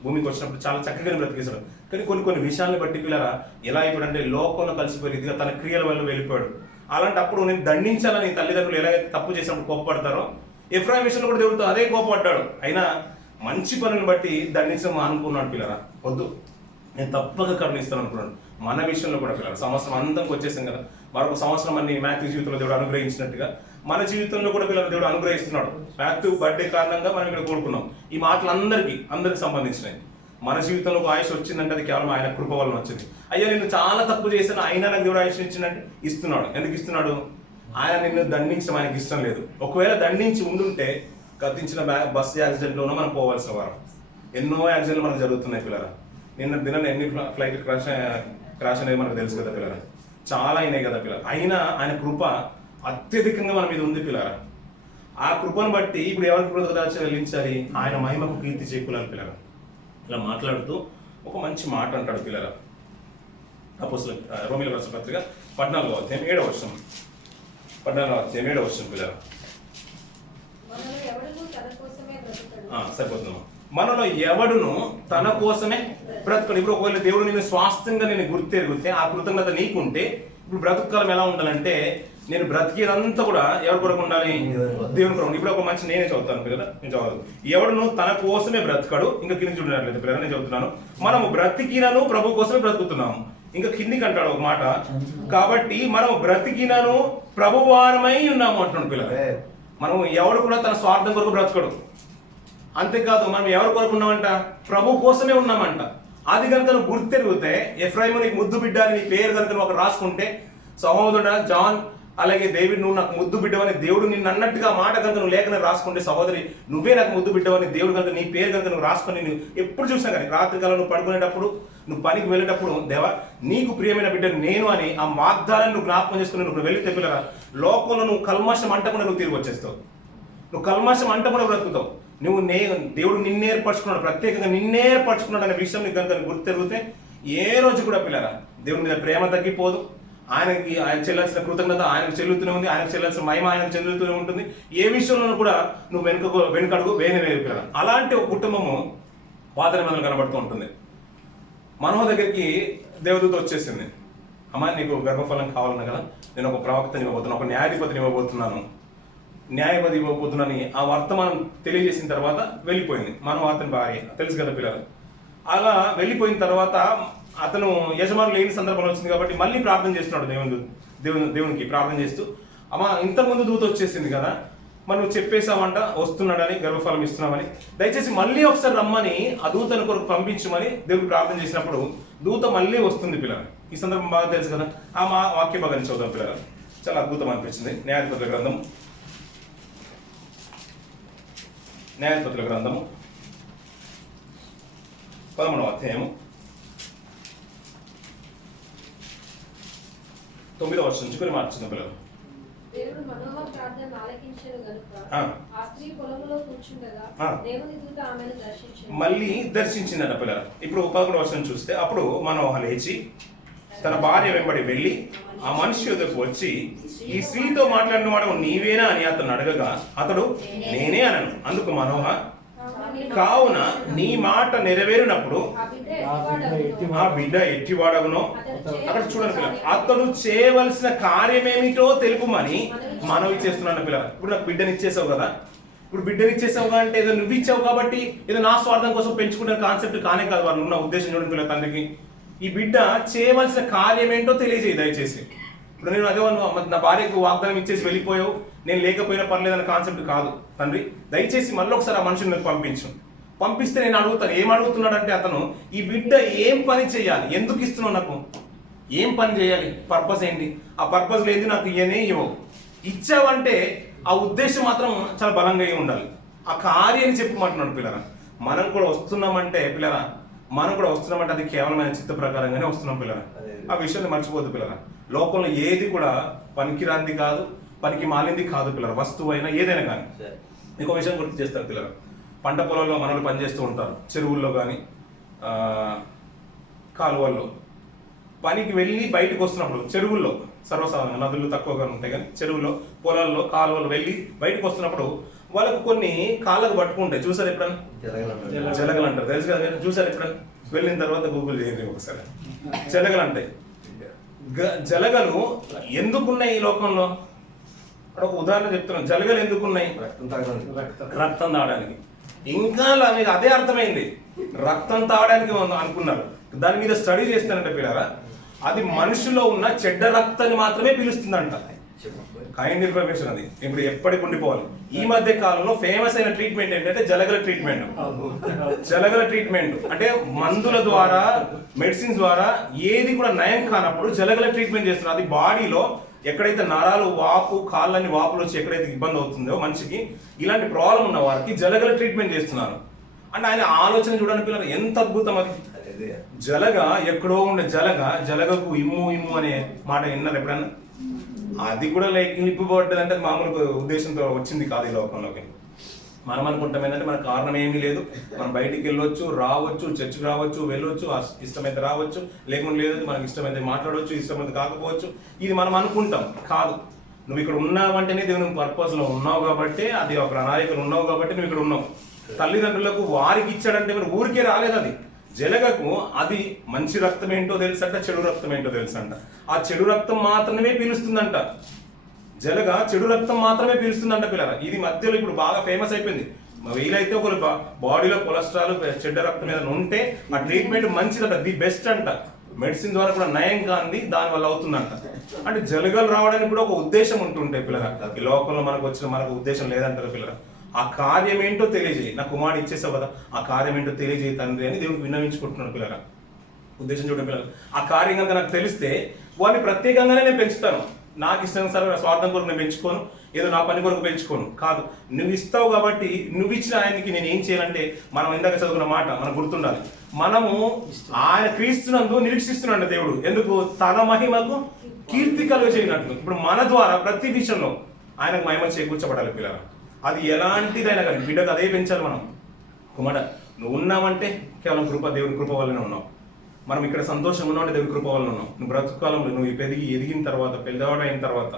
భూమికి వచ్చినప్పుడు చాలా చక్కగానే బ్రతికేశాడు. కానీ కొన్ని విషయాలను బట్టి పిల్లల ఎలా అయిపోయాడంటే లోకంలో కలిసిపోయే రీతిగా తన క్రియల వల్ల వెళ్ళిపోయాడు. అలాంటప్పుడు నేను దండించాలని తల్లిదండ్రులు ఎలాగైతే తప్పు చేసినప్పుడు కోపపడతారో ఎఫ్రాయిం విషయంలో కూడా దేవుడితో అదే కోపపడ్డాడు. అయినా మంచి పనులను బట్టి దండించడం అనుకున్నాడు పిల్లరా. వద్దు, నేను తప్పక కరుణిస్తాను అనుకున్నాడు. మన విషయంలో కూడా పిల్లలు సంవత్సరం అంతంకి వచ్చేసాం కదా, మరొక సంవత్సరం అన్ని మాథ్యూ జీవితంలో దేవుడు అనుగ్రహించినట్టుగా మన జీవితంలో కూడా పిల్లలు దేవుడు అనుగ్రహిస్తున్నాడు. మాథ్యూ బర్త్డే కారణంగా మనం ఇక్కడ కోరుకున్నాం. ఈ మాటలు అందరికీ సంబంధించినవి. మన జీవితంలో ఒక ఆయుష్ వచ్చిందంటే అది కేవలం ఆయన కృప వలన వచ్చింది. అయ్యా నేను చాలా తప్పు చేశాను అయినా నాకు దేవుడు ఆయుష్ ఇచ్చిందంటే ఇస్తున్నాడు. ఎందుకు ఇస్తున్నాడు? ఆయన నిన్ను దండించడం ఆయనకి ఇష్టం లేదు. ఒకవేళ దండించి ఉండుంటే గతించిన బస్సు యాక్సిడెంట్లోనూ మనం పోవాల్సిన వారం. ఎన్నో యాక్సిడెంట్లు మనకు జరుగుతున్నాయి పిల్లరా. నిన్న దిన ఎన్ని ఫ్లైట్ క్రాష్ అనేది మనకు తెలుసు కదా పిల్లరా. చాలా అయినాయి కదా పిల్లలు. అయినా ఆయన కృప అత్యధికంగా మన మీద ఉంది పిల్లరా. ఆ కృపను బట్టి ఇప్పుడు ఎవరికి కృతజ్ఞత చెల్లించాలి? ఆయన మహిమకు కీర్తి చేకూరాలి పిల్లరా. ఇలా మాట్లాడుతూ ఒక మంచి మాట అంటాడు పిల్లరా. అపోస్తలుల రోమీయులకు రాసిన పత్రిక 14వ అధ్యాయం 7వ వచనం. 14వ అధ్యాయం 7వ వచనం పిల్లరా. సరిపోతున్నాం. మనలో ఎవడును తన కోసమే బ్రతకడు. ఇప్పుడు ఒకవేళ దేవుడు నేను స్వాస్థ్యంగా నేను గుర్తెరుగుతే ఆ కృతజ్ఞత నీకుంటే ఇప్పుడు బ్రతుకాలం ఎలా ఉండాలంటే నేను బ్రతికేదంతా కూడా ఎవరి కొరకు ఉండాలి? దేవుని కొరకు. ఇప్పుడు ఒక మంచి నేనే చదువుతాను పిల్లలు, నేను చదవదు. ఎవడును తన కోసమే బ్రతకడు. ఇంకా కింది చూడట్లేదు పిల్లలు, నేను చదువుతున్నాను. మనము బ్రతికినను ప్రభు కోసమే బ్రతుకుతున్నాము. ఇంకా కిందికి అంటాడు ఒక మాట, కాబట్టి మనం బ్రతికినను ప్రభు వారమై ఉన్నాము అంటున్నాడు పిల్లలు. మనం ఎవడు కూడా తన స్వార్థం కొరకు బ్రతకడు. అంతేకాదు మనం ఎవరి కొరకు ఉన్నామంట? ప్రభు కోసమే ఉన్నామంట. అది కనుక నువ్వు గుర్తెరిగితే ఎఫ్రాయిము నీకు ముద్దు బిడ్డ అని నీ పేరు కనుక నువ్వు అక్కడ రాసుకుంటే, సహోదరుడా జాన్ అలాగే డేవిడ్ నువ్వు నాకు ముద్దు బిడ్డవని దేవుడు నిన్ను అన్నట్టుగా మాట కనుక నువ్వు లేఖన రాసుకుంటే, సహోదరి నువ్వే నాకు ముద్దు బిడ్డవని దేవుడు కనుక నీ పేరు కనుక నువ్వు రాసుకొని నువ్వు ఎప్పుడు చూసినా కానీ రాత్రికాలం నువ్వు పడుకునేటప్పుడు నువ్వు పనికి వెళ్ళేటప్పుడు దేవా నీకు ప్రియమైన బిడ్డ నేను అని ఆ వాగ్దానాన్ని నువ్వు జ్ఞాపకం చేసుకుని నువ్వు వెళ్ళి తెప్పిలరా లోకంలో నువ్వు కల్మషం అంటకుండా నువ్వు తిరిగి వచ్చేస్తావు. నువ్వు కల్మషం అంటకుండా బ్రతుకుతావు. నువ్వు దేవుడు నిన్నే ఏర్పరచుకున్నాడు, ప్రత్యేకంగా నిన్నే ఏర్పరచుకున్నాడు అనే విషయం నీకు కనుక గుర్తెరిగితే ఏ రోజు కూడా పిల్లరా దేవుడి మీద ప్రేమ తగ్గిపోదు. ఆయన చెల్లాల్సిన కృతజ్ఞత ఆయనకు చెల్లుతూనే ఉంది. ఆయనకు చెల్లాల్సిన మహిమ ఆయనకు చెల్లుతూనే ఉంటుంది. ఏ విషయంలో కూడా నువ్వు వెనుకడుగు వేరే పిల్లరా. అలాంటి ఒక కుటుంబము పాత నిబంధనలు కనబడుతూ ఉంటుంది. మనోహర్ దగ్గరికి దేవదూత వచ్చేసింది. అమ్మ నీకు గర్భఫలం కావాలన్నా కదా, నేను ఒక ప్రవక్తని ఇవ్వబోతున్నాను, ఒక న్యాయాధిపతిని ఇవ్వబోతున్నాను, న్యాయపతి ఇవ్వబోతున్నాను ఆ వర్తమానం తెలియజేసిన తర్వాత వెళ్ళిపోయింది. మనం అతని భార్య తెలుసు కదా పిల్లలు. అలా వెళ్ళిపోయిన తర్వాత అతను యజమానులు లేని సందర్భం వచ్చింది కాబట్టి మళ్ళీ ప్రార్థన చేస్తున్నాడు దేవునికి ప్రార్థన చేస్తూ, అమ్మ ఇంతకుముందు దూత వచ్చేసింది కదా, మనం చెప్పేసామంట వస్తున్నాడని గర్భఫలం ఇస్తున్నామని, దయచేసి మళ్ళీ ఒకసారి రమ్మని ఆ దూతను కొరకు పంపించమని దేవుడికి ప్రార్థన చేసినప్పుడు దూత మళ్ళీ వస్తుంది పిల్లలు. ఈ సందర్భం బాగా తెలుసు కదా. ఆ వాక్య భాగాన్ని చదువుదాం పిల్లలు. చాలా అద్భుతం అనిపించింది. న్యాయాధిపతుల గ్రంథము 11వ అధ్యాయము 9వ వర్షం నుంచి కొన్ని మార్చింది పిల్లలు. దేవుడు మనోహర్ ప్రార్థన ఆలకించెను గనుక ఆ స్త్రీ పొలములో కూర్చుండగా దేవుని దూత ఆమెను దర్శించెను. మళ్ళీ దర్శించిందట పిల్లలు. ఇప్పుడు 11వ వర్షం చూస్తే అప్పుడు మనోహర్ లేచి తన భార్య వెంబడి వెళ్ళి ఆ మనిషి వద్దకు వచ్చి ఈ స్త్రీతో మాట్లాడిన వాడు నీవేనా అని అతను అడగగా అతడు నేనే అనను. అందుకు మనోహర్ కావున నీ మాట నెరవేరినప్పుడు ఆ బిడ్డ ఎట్టివాడవునో అక్కడ చూడండి పిల్లలు, అతడు చేయవలసిన కార్యమేమిటో తెలుపుమని మనవి చేస్తున్నాను పిల్లలు. ఇప్పుడు నాకు బిడ్డని ఇచ్చేసావు కదా, ఇప్పుడు బిడ్డని ఇచ్చేసావు అంటే ఏదో నువ్వు ఇచ్చావు కాబట్టి ఏదో నా స్వార్థం కోసం పెంచుకునే కాన్సెప్ట్ కానే కాదు వాళ్ళు ఉన్న ఉద్దేశం చూడండి పిల్లల తండ్రికి. ఈ బిడ్డ చేయవలసిన కార్యం ఏంటో తెలియజేయి దయచేసి. ఇప్పుడు నేను అదే నా భార్యకు వాగ్దానం ఇచ్చేసి వెళ్ళిపోయావు, నేను లేకపోయినా పర్లేదన్న కాన్సెప్ట్ కాదు తండ్రి. దయచేసి మళ్ళీ ఒకసారి ఆ మనుషుని నాకు పంపించు. పంపిస్తే నేను అడుగుతాను, ఏం అడుగుతున్నాడంటే అతను ఈ బిడ్డ ఏం పని చేయాలి, ఎందుకు ఇస్తున్నావు నాకు, ఏం పని చేయాలి, పర్పస్ ఏంటి, ఆ పర్పస్ లేదు నాకు ఇవనే ఇవ్వవు. ఇచ్చావంటే ఆ ఉద్దేశం మాత్రం చాలా బలంగా ఉండాలి. ఆ కార్యాన్ని చెప్పమంటున్నాడు పిల్లరా. మనం కూడా వస్తున్నామంటే పిల్లరా, మనం కూడా వస్తున్నామంటే అది కేవలం ఆయన చిత్త ప్రకారంగానే వస్తున్నాం పిల్లరా. ఆ విషయాన్ని మర్చిపోద్దు పిల్లరా. లోకంలో ఏది కూడా పనికిరాంది కాదు, పనికి మాలింది కాదు పిల్లరా. వస్తువు అయినా ఏదైనా కానీ. ఇంకో విషయం గుర్తు చేస్తాను పిల్లరా. పంట పొలంలో మనల్ని పనిచేస్తూ ఉంటారు, చెరువుల్లో కానీ కాలువల్లో. పనికి వెళ్ళి బయటకు వస్తున్నప్పుడు చెరువుల్లో సర్వసాధారణంగా నదులు తక్కువగా ఉంటాయి కానీ చెరువుల్లో పొలాల్లో కాలువలు వెళ్ళి బయటకు వస్తున్నప్పుడు వాళ్ళకు కొన్ని కాళ్ళకు పట్టుకుంటాయి. చూసారు ఎప్పుడన్నా? జలగలు అంటారు, తెలుసు కదా. చూసారు ఎప్పుడన్నా? వెళ్ళిన తర్వాత గూగుల్ చేయండి ఒకసారి. జలగలు అంటాయి. జలగలు ఎందుకున్నాయి ఈ లోకంలో? ఇక్కడ ఒక ఉదాహరణ చెప్తున్నాను. జలగలు ఎందుకున్నాయి? రక్తం తాగడానికి. ఇంకా మీకు అదే అర్థమైంది, రక్తం తాగడానికి అనుకున్నారు. దాని మీద స్టడీ చేస్తానంటే పిల్లరా, అది మనిషిలో ఉన్న చెడ్డ రక్తాన్ని మాత్రమే పిలుస్తుందంట. కైండ్ ఇన్ఫర్మేషన్ అది ఇప్పుడు ఎప్పటికి ఉండిపోవాలి. ఈ మధ్య కాలంలో ఫేమస్ అయిన ట్రీట్మెంట్ ఏంటంటే జలగల ట్రీట్మెంట్. జలగల ట్రీట్మెంట్ అంటే మందుల ద్వారా, మెడిసిన్స్ ద్వారా ఏది కూడా నయం కానప్పుడు జలగల ట్రీట్మెంట్ చేస్తున్నారు. అది బాడీలో ఎక్కడైతే నరాలు వాపు, కాళ్ళని వాపులు వచ్చి ఎక్కడైతే ఇబ్బంది అవుతుందో మనిషికి, ఇలాంటి ప్రాబ్లం ఉన్న వారికి జలగల ట్రీట్మెంట్ చేస్తున్నారు. అంటే ఆయన ఆలోచన చూడండి పిల్లలు, ఎంత అద్భుతం అది. జలగ ఎక్కడో ఉండే జలగకు ఇమ్ము ఇమ్ము అనే మాట విన్నారు ఎప్పుడన్నా? అది కూడా లైక్ నింపిపోవట్లేదు అంటే మామూలు ఉద్దేశంతో వచ్చింది కాదు ఈ లోకంలోకి. మనం అనుకుంటాం ఏంటంటే మన కారణం ఏమీ లేదు, మనం బయటికి వెళ్ళొచ్చు, రావచ్చు, చర్చికి రావచ్చు, వెళ్ళొచ్చు, ఇష్టమైతే రావచ్చు, లేకుండా లేదు, మనకి ఇష్టమైతే మాట్లాడవచ్చు, ఇష్టమైతే కాకపోవచ్చు. ఇది మనం అనుకుంటాం. కాదు, నువ్వు ఇక్కడ ఉన్నావంటేనే దేవుని పర్పస్లో ఉన్నావు కాబట్టి, అది ఒక ప్రణాళికలు ఉన్నావు కాబట్టి నువ్వు ఇక్కడ ఉన్నావు. తల్లిదండ్రులకు వారికి ఇచ్చాడంటే మరి ఊరికే రాలేదు. అది జలగకు అది మంచి రక్తం ఏంటో తెలుసంట, చెడు రక్తం ఏంటో తెలుసంట. ఆ చెడు రక్తం మాత్రమే పీలుస్తుందంట. జలగ చెడు రక్తం మాత్రమే పీలుస్తుందంట పిల్లరా. ఇది మధ్యలో ఇప్పుడు బాగా ఫేమస్ అయిపోయింది. వీలైతే ఒక బాడీలో కొలెస్ట్రాల్, చెడ్డ రక్తం మీద ఉంటే ఆ ట్రీట్మెంట్ మంచిదంట, ది బెస్ట్ అంట. మెడిసిన్ ద్వారా కూడా నయం కాంది దానివల్ల అవుతుందంట. అంటే జలగలు రావడానికి కూడా ఒక ఉద్దేశం ఉంటుంటాయి పిల్లరా. ఈ లోకంలో మనకు ఉద్దేశం లేదంటారు పిల్లరా. ఆ కార్యం ఏంటో తెలియజేయి. నా కుమారుడు ఇచ్చేసావు కదా, ఆ కార్యం ఏంటో తెలియజేయి తండ్రి అని దేవుడికి విన్నవించుకుంటున్నాడు పిల్లరా. ఉద్దేశం చూడండి పిల్లలు. ఆ కార్యం కనుక నాకు తెలిస్తే వాడిని ప్రత్యేకంగానే నేను పెంచుతాను. నాకు ఇష్టం సార్ స్వార్థం కొరకు నేను పెంచుకోను, ఏదో నా పని కొరకు పెంచుకోను. కాదు, నువ్వు ఇస్తావు కాబట్టి నువ్వు ఇచ్చిన ఆయనకి నేను ఏం చేయాలంటే, మనం ఇందాక చదువుకున్న మాట మనకు గుర్తుండాలి. మనము ఆయన క్రీస్తునందు నిరీక్షిస్తున్నాడు దేవుడు. ఎందుకు? తన మహిమకు కీర్తి కలుగ చేయనట్లు. ఇప్పుడు మన ద్వారా ప్రతి విషయంలో ఆయనకు మహిమ చేకూర్చబడాలి పిల్లరా. అది ఎలాంటిదైనా కానీ బిడ్డకు అదే పెంచాలి మనం. కుమార నువ్వు ఉన్నావంటే కేవలం కృప, దేవుని కృప వల్లనే ఉన్నావు. మనం ఇక్కడ సంతోషంగా ఉన్నామంటే దేవుని కృప వల్ల ఉన్నావు. నువ్వు బ్రతుకాలంలో నువ్వు ఎదిగిన తర్వాత, పెద్దవాడు అయిన తర్వాత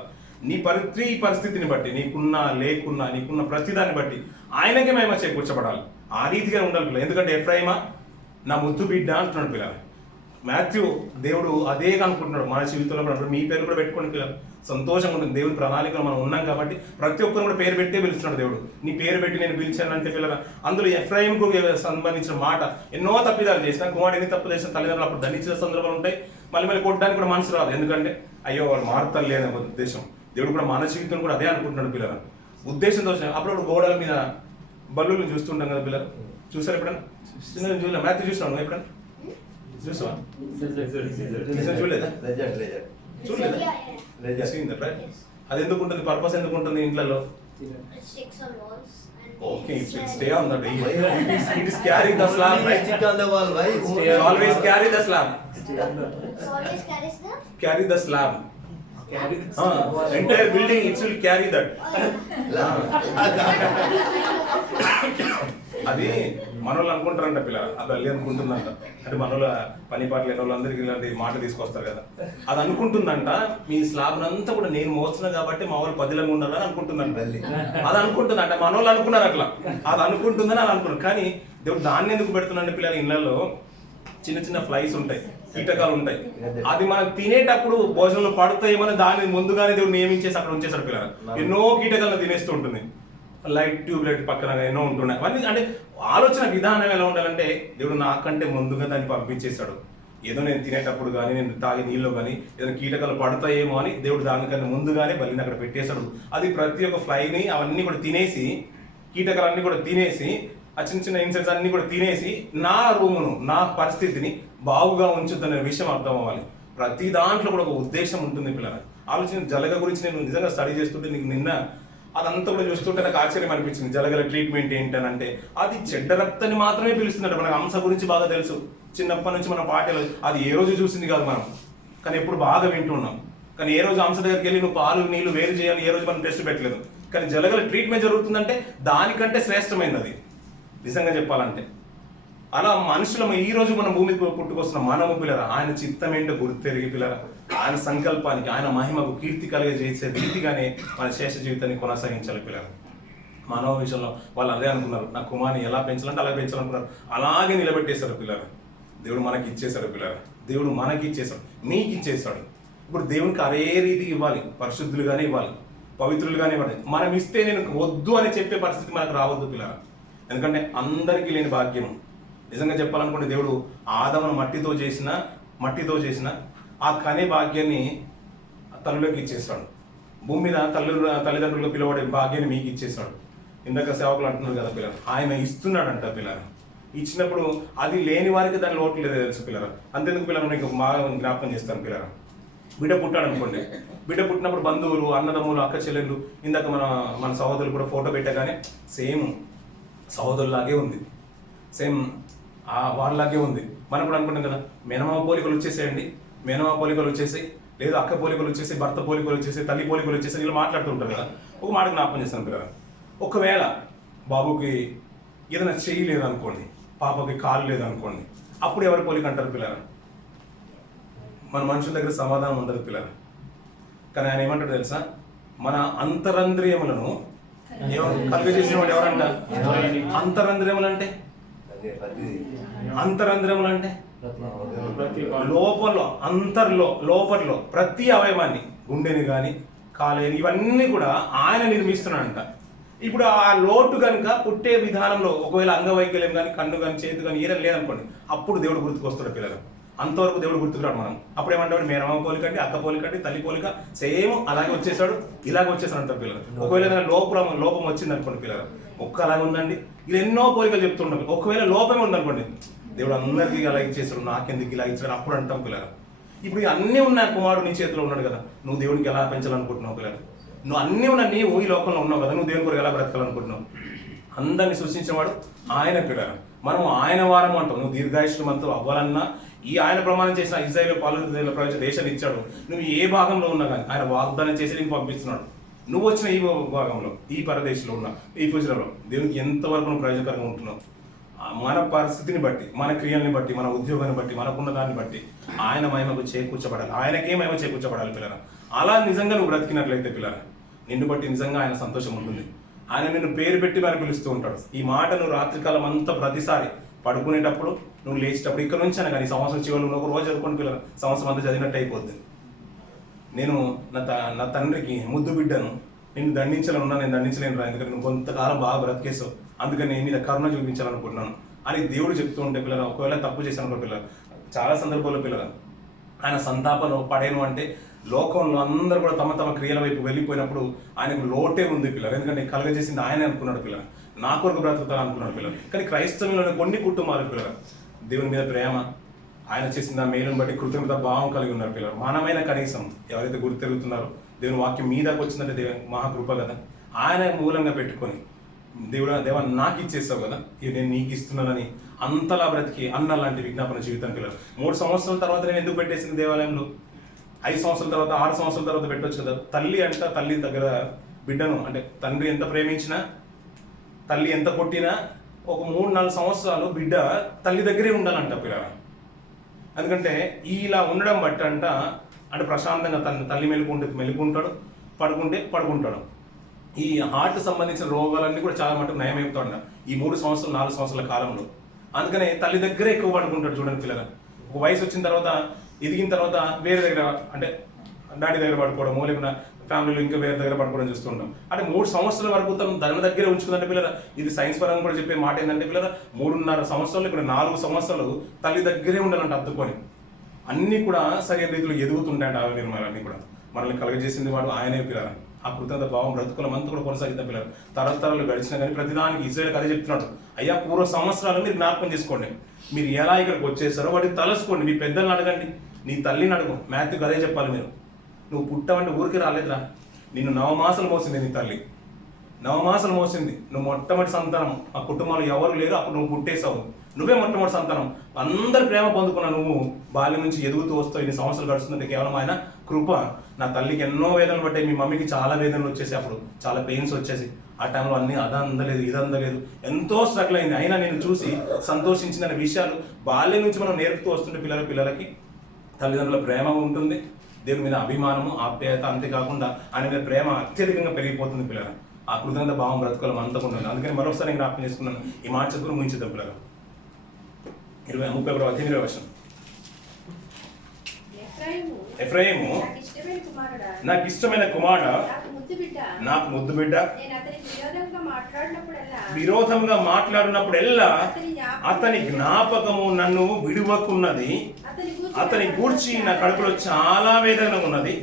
నీ పరిస్థితిని బట్టి, నీకున్నా లేకున్నా, నీకున్న ప్రతిదాన్ని బట్టి ఆయనకే మహిమ చేకూర్చబడాలి. ఆ రీతిగా ఉండాలి పిల్ల. ఎందుకంటే ఎఫ్రాయిమా నా ముద్దు బిడ్డ అంటున్నాడు పిల్లలు. మాథ్యూ దేవుడు అదే అనుకుంటున్నాడు మన జీవితంలో కూడా. మీ పేరు కూడా పెట్టుకోండి పిల్లలు, సంతోషంగా ఉంటుంది. దేవుడి ప్రణాళికలో మనం ఉన్నాం కాబట్టి ప్రతి ఒక్కరు కూడా పేరు పెట్టే పిలుస్తున్నాడు దేవుడు. నీ పేరు పెట్టి నేను పిలిచానంటే పిల్లల, అందులో ఎఫ్రాయిముకు సంబంధించిన మాట ఎన్నో తప్పిదాలు చేసిన, కుమారుడు ఎన్ని తప్పు చేసిన తల్లిదండ్రులు అప్పుడు దండించిన సందర్భాలు ఉంటాయి. మళ్ళీ కొట్టడానికి కూడా మనసు రాదు. ఎందుకంటే అయ్యో వాళ్ళు మారుతారు లేదనే ఉద్దేశం. దేవుడు కూడా మన జీవితం కూడా అదే అనుకుంటున్నాడు పిల్లల. ఉద్దేశంతో అప్పుడప్పుడు గోడల మీద బల్లులు చూస్తుంటాం కదా పిల్లలు. చూసారు ఎప్పుడన్నా? చూడలే? మ్యాథ్యూ చూసినావు నువ్వు ఎప్పుడన్నా? చూసావా? చూడలేదా? అది ఎందుకు ఉంటుంది? పర్పస్ ఎందుకు ఉంటుంది ఇంట్లో? Okay, it will stay on the day. It is carrying the slab, right? On the wall, why? Always carry the slab. Always carries the? Carry the slab. Entire building it will carry that. అది మనోళ్ళు అనుకుంటారంట పిల్ల, అది అల్లి అనుకుంటుందంట. అంటే మనోళ్ళ పని పాటలు లేని వాళ్ళందరికీ ఇలాంటి మాట తీసుకొస్తారు కదా, అది అనుకుంటుందంట మీ స్లాబ్ అంతా కూడా నేను మోస్తున్నా కాబట్టి మా వాళ్ళు పదిలంగా ఉండాలని అనుకుంటుందంట. అది అనుకుంటుందంట, మనోళ్ళు అనుకున్నారు అట్లా, అది అనుకుంటుందని అది అనుకున్నారు. కానీ దేవుడు దాన్ని ఎందుకు పెడుతున్నాడు పిల్లల? ఇళ్లలో చిన్న చిన్న ఫ్లైస్ ఉంటాయి, కీటకాలు ఉంటాయి. అది మనం తినేటప్పుడు భోజనంలో పడుతాయేమని దాన్ని ముందుగానే దేవుడు నియమించేసి అక్కడ ఉంచేసాడు పిల్లలు. ఎన్నో కీటకాలను తినేస్తూ ఉంటుంది. లైట్ ట్యూబ్ లైట్ పక్కన ఎన్నో ఉంటున్నాయి. అవన్నీ అంటే ఆలోచన విధానం ఎలా ఉండాలంటే దేవుడు నాకంటే ముందుగా దాన్ని పంపించేశాడు. ఏదో నేను తినేటప్పుడు కానీ నేను తాగే నీళ్ళు కానీ ఏదైనా కీటకాలు పడతాయేమో అని దేవుడు దానికన్నా ముందుగానే బలిని అక్కడ పెట్టేశాడు. అది ప్రతి ఒక్క ఫ్లైని అవన్నీ కూడా తినేసి, కీటకాలన్నీ కూడా తినేసి, ఆ చిన్న చిన్న ఇన్సెక్ట్స్ అన్నీ కూడా తినేసి నా రూమును, నా పరిస్థితిని బాగుగా ఉంచుతున్న విషయం అర్థం అవ్వాలి. ప్రతి దాంట్లో కూడా ఒక ఉద్దేశం ఉంటుంది పిల్లలు. ఆలోచన జలగ గురించి నేను నిజంగా స్టడీ చేస్తుంటే నీకు నిన్న అదంతా కూడా చూస్తుంటే నాకు ఆశ్చర్యం అనిపించింది. జలగల ట్రీట్మెంట్ ఏంటనంటే అది చెడ్డ రక్తాన్ని మాత్రమే పిలుస్తుందట. మనకు అంశ గురించి బాగా తెలుసు, చిన్నప్పటి నుంచి మన పాటలు అది ఏ రోజు చూసింది కాదు మనం, కానీ ఎప్పుడు బాగా వింటున్నాం. కానీ ఏ రోజు అంశ దగ్గరికి వెళ్ళి నువ్వు పాలు నీళ్లు వేరు చేయాలి ఏ రోజు మనం టెస్ట్ పెట్టలేదు. కానీ జలగల ట్రీట్మెంట్ జరుగుతుందంటే దానికంటే శ్రేష్టమైనది అది నిజంగా చెప్పాలంటే. అలా మనుషులం ఈ రోజు మనం భూమి పుట్టుకొస్తున్న మనము పిల్లరా ఆయన చిత్తం ఏంటో గుర్తెరిగి పిల్లరా ఆయన సంకల్పానికి ఆయన మహిమకు కీర్తి కలిగజేసే రీతిగానే మన శేష జీవితాన్ని కొనసాగించాలి పిల్లలు. మానవ విషయంలో వాళ్ళు అదే అనుకున్నారు, నా కుమార్ని ఎలా పెంచాలంటే అలా పెంచాలనుకున్నారు. అలాగే నిలబెట్టేశారు పిల్లలు. దేవుడు మనకి ఇచ్చేశాడు పిల్లలు. దేవుడు మనకి ఇచ్చేశాడు, మీకు ఇచ్చేశాడు. ఇప్పుడు దేవునికి అదే రీతికి ఇవ్వాలి, పరిశుద్ధులుగానే ఇవ్వాలి, పవిత్రులుగానే ఇవ్వాలి. మనం ఇస్తే నేను వద్దు అని చెప్పే పరిస్థితి మనకు రావద్దు పిల్లలు. ఎందుకంటే అందరికీ లేని భాగ్యం. నిజంగా చెప్పాలనుకుంటే దేవుడు ఆదమును మట్టితో చేసిన ఆ కనే భాగ్యాన్ని తల్లులోకి ఇచ్చేస్తాడు. భూమి మీద తల్లిదండ్రులకు పిలవడే భాగ్యాన్ని మీకు ఇచ్చేస్తాడు. ఇందాక సేవకులు అంటున్నారు కదా పిల్లలు, ఆయన ఇస్తున్నాడంట పిల్లలు. ఇచ్చినప్పుడు అది లేని వారికి దాని లోటు లేదో తెలుసు పిల్లలు. అంతేందుకు పిల్లలు మీకు బాగా జ్ఞాపకం చేస్తాను పిల్లలు. బిడ్డ పుట్టాడు అనుకోండి, బిడ్డ పుట్టినప్పుడు బంధువులు, అన్నదమ్ములు, అక్క చెల్లెళ్ళు, ఇందాక మన సహోదరులు కూడా ఫోటో పెట్టగానే సేమ్ సహోదరులాగే ఉంది, సేమ్ వాళ్ళలాగే ఉంది. మనం కూడా అనుకుంటాం కదా మేనమామ పోలికలు వచ్చేసేయండి, మేనమామ పోలికలు వచ్చేసాయి, లేదు అక్క పోలికలు వచ్చేసి, భర్త పోలికలు వచ్చేసి, తల్లి పోలికలు వచ్చేసి ఇలా మాట్లాడుతుంటారు కదా. ఒక మాట జ్ఞాపకం చేస్తాను పిల్లలు. ఒకవేళ బాబుకి ఏదైనా చెయ్యి లేదనుకోండి, పాపకి కాలు లేదనుకోండి, అప్పుడు ఎవరి పోలిక అంటారు పిల్లలు? మన మనుషుల దగ్గర సమాధానం ఉండదు పిల్లలు. కానీ ఆయన ఏమంటాడు తెలుసా, మన అంతరంద్రియములను కలుగజేసిన వాడు ఎవరంట? అంతరంద్రియములు అంటే లోపట్లో ప్రతి అవయవాన్ని, గుండెని కానీ కాలేని ఇవన్నీ కూడా ఆయన నిర్మిస్తున్నాడంట. ఇప్పుడు ఆ లోటు కనుక పుట్టే విధానంలో ఒకవేళ అంగవైకల్యం కానీ, కన్ను కానీ, చేతి కానీ ఏదైనా లేదనుకోండి, అప్పుడు దేవుడు గుర్తుకొస్తాడు పిల్లలు. అంతవరకు దేవుడు గుర్తుకురాడు. మనం అప్పుడు ఏమంటాడు, మేనమామ పోలికండి, అక్క పోలికండి, తల్లి పోలిక సేమ్ అలాగే వచ్చేసాడు, ఇలాగే వచ్చేసాడు అంటారు పిల్లలు. ఒకవేళ ఏదైనా లోపం వచ్చింది అనుకోండి పిల్లలు, ఒక్క అలాగే ఉందండి, ఇది ఎన్నో పోలికలు చెప్తుంటాం. ఒకవేళ లోపమే ఉందనుకోండి, దేవుడు అందరికీ ఇలా ఇచ్చేసాడు, నాకెందుకు ఇలా ఇచ్చాడు అప్పుడు అంటాం పిల్లలు. ఇప్పుడు అన్నీ ఉన్నాయి, కుమారుడు నీ చేతిలో ఉన్నాడు కదా, నువ్వు దేవుడికి ఎలా పెంచాలనుకుంటున్నావు పిల్లలు? నువ్వు అన్నీ ఉన్నా, నీవు ఈ లోకంలో ఉన్నావు కదా, నువ్వు దేవుని కొరకు ఎలా బ్రతకాలనుకుంటున్నావు? అందరినీ సృష్టించిన వాడు ఆయన పిల్లలు. మనం ఆయన వారం అంటాం. నువ్వు దీర్ఘాయుష్మంతో అవ్వాలన్నా ఈ ఆయన ప్రమాణం చేసిన ఇజ్రాయేలు ప్రపంచ దేశాన్ని ఇచ్చాడు. నువ్వు ఏ భాగంలో ఉన్నా కానీ ఆయన వాగ్దానం చేసి నీకు పంపిస్తున్నాడు. నువ్వు వచ్చిన ఈ భాగంలో, ఈ పరదేశంలో ఉన్న ఈ ఫ్యూచర్లో దేవునికి ఎంతవరకు నువ్వు ప్రయోజనకరంగా ఉంటున్నావు? మన పరిస్థితిని బట్టి, మన క్రియల్ని బట్టి, మన ఉద్యోగాన్ని బట్టి, మనకున్న దాన్ని బట్టి ఆయన మహిమకు చేకూర్చబడాలి. ఆయనకే మహిమ చేకూర్చబడాలి పిల్లల. అలా నిజంగా నువ్వు బ్రతికినట్లయితే పిల్లల, నిన్ను బట్టి నిజంగా ఆయన సంతోషం ఉంటుంది. ఆయన నిన్ను పేరు పెట్టి మరి పిలుస్తూ ఉంటాడు. ఈ మాట నువ్వు రాత్రికాలం అంతా ప్రతిసారి పడుకునేటప్పుడు, నువ్వు లేచేటప్పుడు, ఇక్కడ నుంచి అయినా కానీ సంవత్సరం చివరిలో నువ్వు ఒక రోజు చదువుకుని పిల్లలు సంవత్సరం అంతా చదివినట్టు అయిపోద్ది. నేను నా తండ్రికి ముద్దు బిడ్డను, నేను దండించాలనున్నా, నేను దండించలేను రా, ఎందుకంటే నువ్వు కొంతకాలం బాగా బ్రతికేసావు, అందుకని నేను మీద కరుణ చూపించాలనుకుంటున్నాను అని దేవుడు చెప్తూ ఉంటే పిల్లలు, ఒకవేళ తప్పు చేశాను పిల్లలు, చాలా సందర్భాల్లో పిల్లలు ఆయన సంతాపను పడేను అంటే లోకంలో అందరూ కూడా తమ తమ క్రియల వైపు వెళ్ళిపోయినప్పుడు ఆయనకు లోటే ఉంది పిల్లలు. ఎందుకంటే కలగజేసింది ఆయన అనుకున్నాడు పిల్లలు, నా కొరకు బ్రతుకుతాను అనుకున్నాడు పిల్లలు. కానీ క్రైస్తవంలోని కొన్ని కుటుంబాలు పిల్లలు దేవుని మీద ప్రేమ, ఆయన చేసిన మేలును బట్టి కృతజ్ఞత భావం కలిగి ఉన్నారు పిల్లలు. మనమైన కనీసం ఎవరైతే గుర్తెరుగుతున్నారో దేవుని వాక్యం మీదకి వచ్చిందంటే మహాకృప కదా, ఆయన మూలంగా పెట్టుకొని దేవా నాకు ఇచ్చేస్తావు కదా, ఇవి నేను నీకు ఇస్తున్నానని అంతలా బ్రతికి అన్న లాంటి విజ్ఞాపన జీవితం పిల్లలు. 3 సంవత్సరాల తర్వాత నేను ఎందుకు పెట్టేసింది దేవాలయంలో? 5 సంవత్సరాల తర్వాత, 6 సంవత్సరాల తర్వాత పెట్టవచ్చు కదా. తల్లి దగ్గర బిడ్డను, అంటే తండ్రి ఎంత ప్రేమించినా, తల్లి ఎంత కొట్టినా, ఒక 3-4 సంవత్సరాలు బిడ్డ తల్లి దగ్గరే ఉండాలంట పిల్లలు. ఎందుకంటే ఇలా ఉండడం బట్టి అంటే ప్రశాంతంగా తల్లి మెలుకుంటాడు, పడుకుంటాడు. ఈ హార్ట్ సంబంధించిన రోగాలన్నీ కూడా చాలా మటుకు నయమైపోతాడు ఈ 3 సంవత్సరాలు 4 సంవత్సరాల కాలంలో. అందుకనే తల్లి దగ్గరే ఎక్కువ పడుకుంటాడు. చూడండి పిల్లలు, ఒక వయసు వచ్చిన తర్వాత, ఎదిగిన తర్వాత వేరే దగ్గర, అంటే డాడీ దగ్గర పడుకోవడమో, లేకుండా ఫ్యామిలీలో ఇంకా వేరే దగ్గర పడుకోవడం చూస్తుంటాం. అంటే 3 సంవత్సరాల వరకు తను తన దగ్గర ఉంచుకుందంటే పిల్లరా, ఇది సైన్స్ పరంగా కూడా చెప్పే మాట ఏంటంటే పిల్లరా, 3.5 సంవత్సరాలు ఇక్కడ 4 సంవత్సరాలు తల్లి దగ్గరే ఉండాలంటే అద్దుకొని అన్నీ కూడా సరైన రీతిలో ఎదుగుతుంటాయంట. ఆ నిర్మాణాలన్నీ కూడా మనల్ని కలుగజేసింది వాడు ఆయనే పిల్లరా. ఆ కృతజ్ఞత భావం బ్రతుకులమంతా కూడా కొనసాగిద్దాం పిల్లలు. తరతరాలు గడిచినా కానీ ప్రతిదానికి ఇజ్రాయేల్ అదే చెప్తున్నాడు, అయ్యా పూర్వ సంవత్సరాలు మీరు జ్ఞాపకం చేసుకోండి, మీరు ఎలా ఇక్కడికి వచ్చేసారో వాటిని తలుసుకోండి, మీ పెద్దలను అడగండి, నీ తల్లిని అడుగు. మాథ్యూకి అదే చెప్పాలి, మీరు నువ్వు పుట్టావంటే ఊరికి రాలేదురా, నిన్ను 9 మాసాలు మోసింది నీ తల్లి, 9 మాసాలు మోసింది. నువ్వు మొట్టమొదటి సంతానం, ఆ కుటుంబంలో ఎవరు లేరు, అప్పుడు నువ్వు పుట్టేసావు, నువ్వే మొట్టమొదటి సంతానం. అందరి ప్రేమ పొందుకున్న నువ్వు బాల్యం నుంచి ఎదుగుతూ వస్తావు. ఇన్ని సంవత్సరాలు గడుస్తుందంటే కేవలం ఆయన కృప. నా తల్లికి ఎన్నో వేదనలు పట్టాయి, మీ మమ్మీకి చాలా వేదనలు వచ్చేసి, అప్పుడు చాలా పెయిన్స్ వచ్చేసి, ఆ టైంలో అన్నీ అదందలేదు ఇదందలేదు, ఎంతో స్ట్రగుల్ అయింది. అయినా నేను చూసి సంతోషించిన విషయాలు బాల్యం నుంచి మనం నేర్పుతూ వస్తుంటే పిల్లలకి తల్లిదండ్రుల ప్రేమ ఉంటుంది, దేవుని మీద అభిమానము ఆప్యాయత, అంతేకాకుండా ఆయన మీద ప్రేమ అత్యధికంగా పెరిగిపోతుంది పిల్లల. ఆ కృతజ్ఞత భావం బ్రతుకులం అంతకు ఉంటుంది. అందుకని మరొకసారి నేను జ్ఞాపకం చేసుకున్నాను, ఈ మాట చదువు ముగించుద్దాం పిల్లల. 31 వచనం. ఎఫ్రాయిము నాకు ఇష్టమైన కుమారుడా, నాకు ముద్దు బిడ్డ, విరోధంగా మాట్లాడినప్పుడెల్లా అతని జ్ఞాపకము నన్ను విడువకున్నది, అతని గూర్చి నా కడుపులో చాలా వేదన ఉన్నది,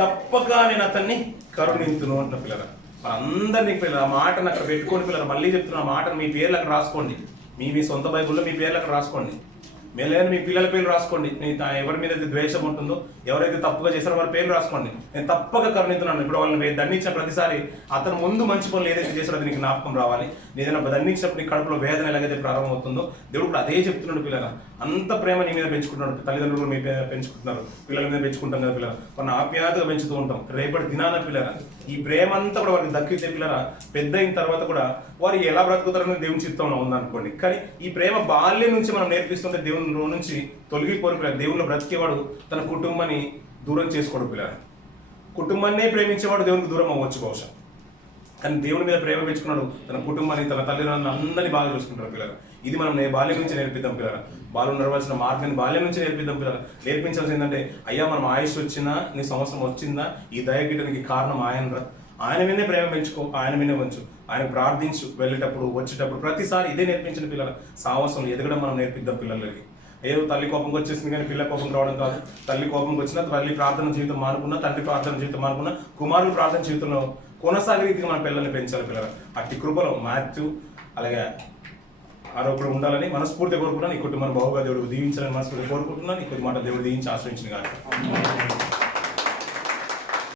తప్పక నేను అతన్ని కరుణింతును అంటున్న పిల్లల. మనందరినీ పిల్లలు ఆ మాటను అక్కడ పెట్టుకోండి పిల్లలు. మళ్ళీ చెప్తున్న ఆ మాటను మీ పేర్లు అక్కడ రాసుకోండి, మీ సొంత బైబుల్లో మీ పేర్లు అక్కడ రాసుకోండి. మేలైన మీ పిల్లల పేర్లు రాసుకోండి. ఎవరి మీద అయితే ద్వేషం ఉంటుందో, ఎవరైతే తప్పుగా చేశారో వారి పేర్లు రాసుకోండి. నేను తప్పక కరుణిస్తున్నాను. ఇప్పుడు వాళ్ళని దండించిన ప్రతిసారి అతను ముందు మంచి పనులు ఏదైతే చేశారో అది నీకు జ్ఞాపకం రావాలి. ఏదైనా దండించినప్పుడు నీ కడుపులో వేదన ఎలాగైతే ప్రారంభం అవుతుందో దేవుడు కూడా అదే చెప్తున్నాడు పిల్లల. అంత ప్రేమ నీ మీద పెంచుకుంటున్నాడు. తల్లిదండ్రులు మీ పెంచుకుంటున్నారు, పిల్లల మీద పెంచుకుంటాం కదా పిల్లలు, మన ఆప్యాయతగా పెంచుతూ ఉంటాం. రేపటి దినాన పిల్లల ఈ ప్రేమ అంతా కూడా వారికి దక్కితే పిల్లల పెద్ద అయిన తర్వాత కూడా వారు ఎలా బ్రతుకుతారని దేవుని చిత్తంలో ఉందనుకోండి. కానీ ఈ ప్రేమ బాల్యం నుంచి మనం నేర్పిస్తుంటే దేవుని నుంచి తొలగిపోరు పిల్లలు. దేవుళ్ళు బ్రతికేవాడు తన కుటుంబాన్ని దూరం చేసుకోడు పిల్లలు. కుటుంబాన్నే ప్రేమించేవాడు దేవునికి దూరం అవ్వచ్చు బహుశా, కానీ దేవుని మీద ప్రేమ పెంచుకున్నాడు, తన కుటుంబాన్ని తన తల్లిదండ్రులను అందరినీ బాగా చూసుకుంటారు పిల్లలు. ఇది మనం బాల్యం నుంచి నేర్పిద్దాం పిల్లలు. బాలు నడవాల్సిన మార్గాన్ని బాల్యం నుంచి నేర్పిద్దాం పిల్లలు. నేర్పించాల్సి ఏంటంటే, అయ్యా మనం ఆయుష్ వచ్చినా, నీ సంవత్సరం వచ్చిందా, ఈ దయగిటానికి కారణం ఆయన మీదే ప్రేమ పెంచుకో, ఆయన మీదే ఉంచు, ఆయన ప్రార్థించు, వెళ్ళేటప్పుడు వచ్చేటప్పుడు ప్రతిసారి ఇదే నేర్పించిన పిల్లలు. సాహసం ఎదగడం మనం నేర్పిద్దాం పిల్లలకి. ఏదో తల్లి కోపంకి వచ్చేసింది కానీ పిల్ల కోపం రావడం కాదు. తల్లి కోపంకి వచ్చినా తల్లి ప్రార్థన జీవితం మానుకున్నా, తండ్రి ప్రార్థన జీవితం మానుకున్నా, కుమారుడు ప్రార్థన జీవితంలో కొనసాగే రీతిగా మన పిల్లల్ని పెంచాలి పిల్లలు. అట్టి కృపలో మాథ్యూ అలాగే ఆరోగ్యం ఉండాలని మనస్ఫూర్తిగా కోరుకున్నాను. ఈ కుటుంబాన్ని బాగుగా దేవుడు దీవించాలని మనస్ఫూర్తిగా కోరుకుంటున్నాను. ఈ కొద్ది మాట దేవుడు దీవించి ఆశ్రయించిన కాదు.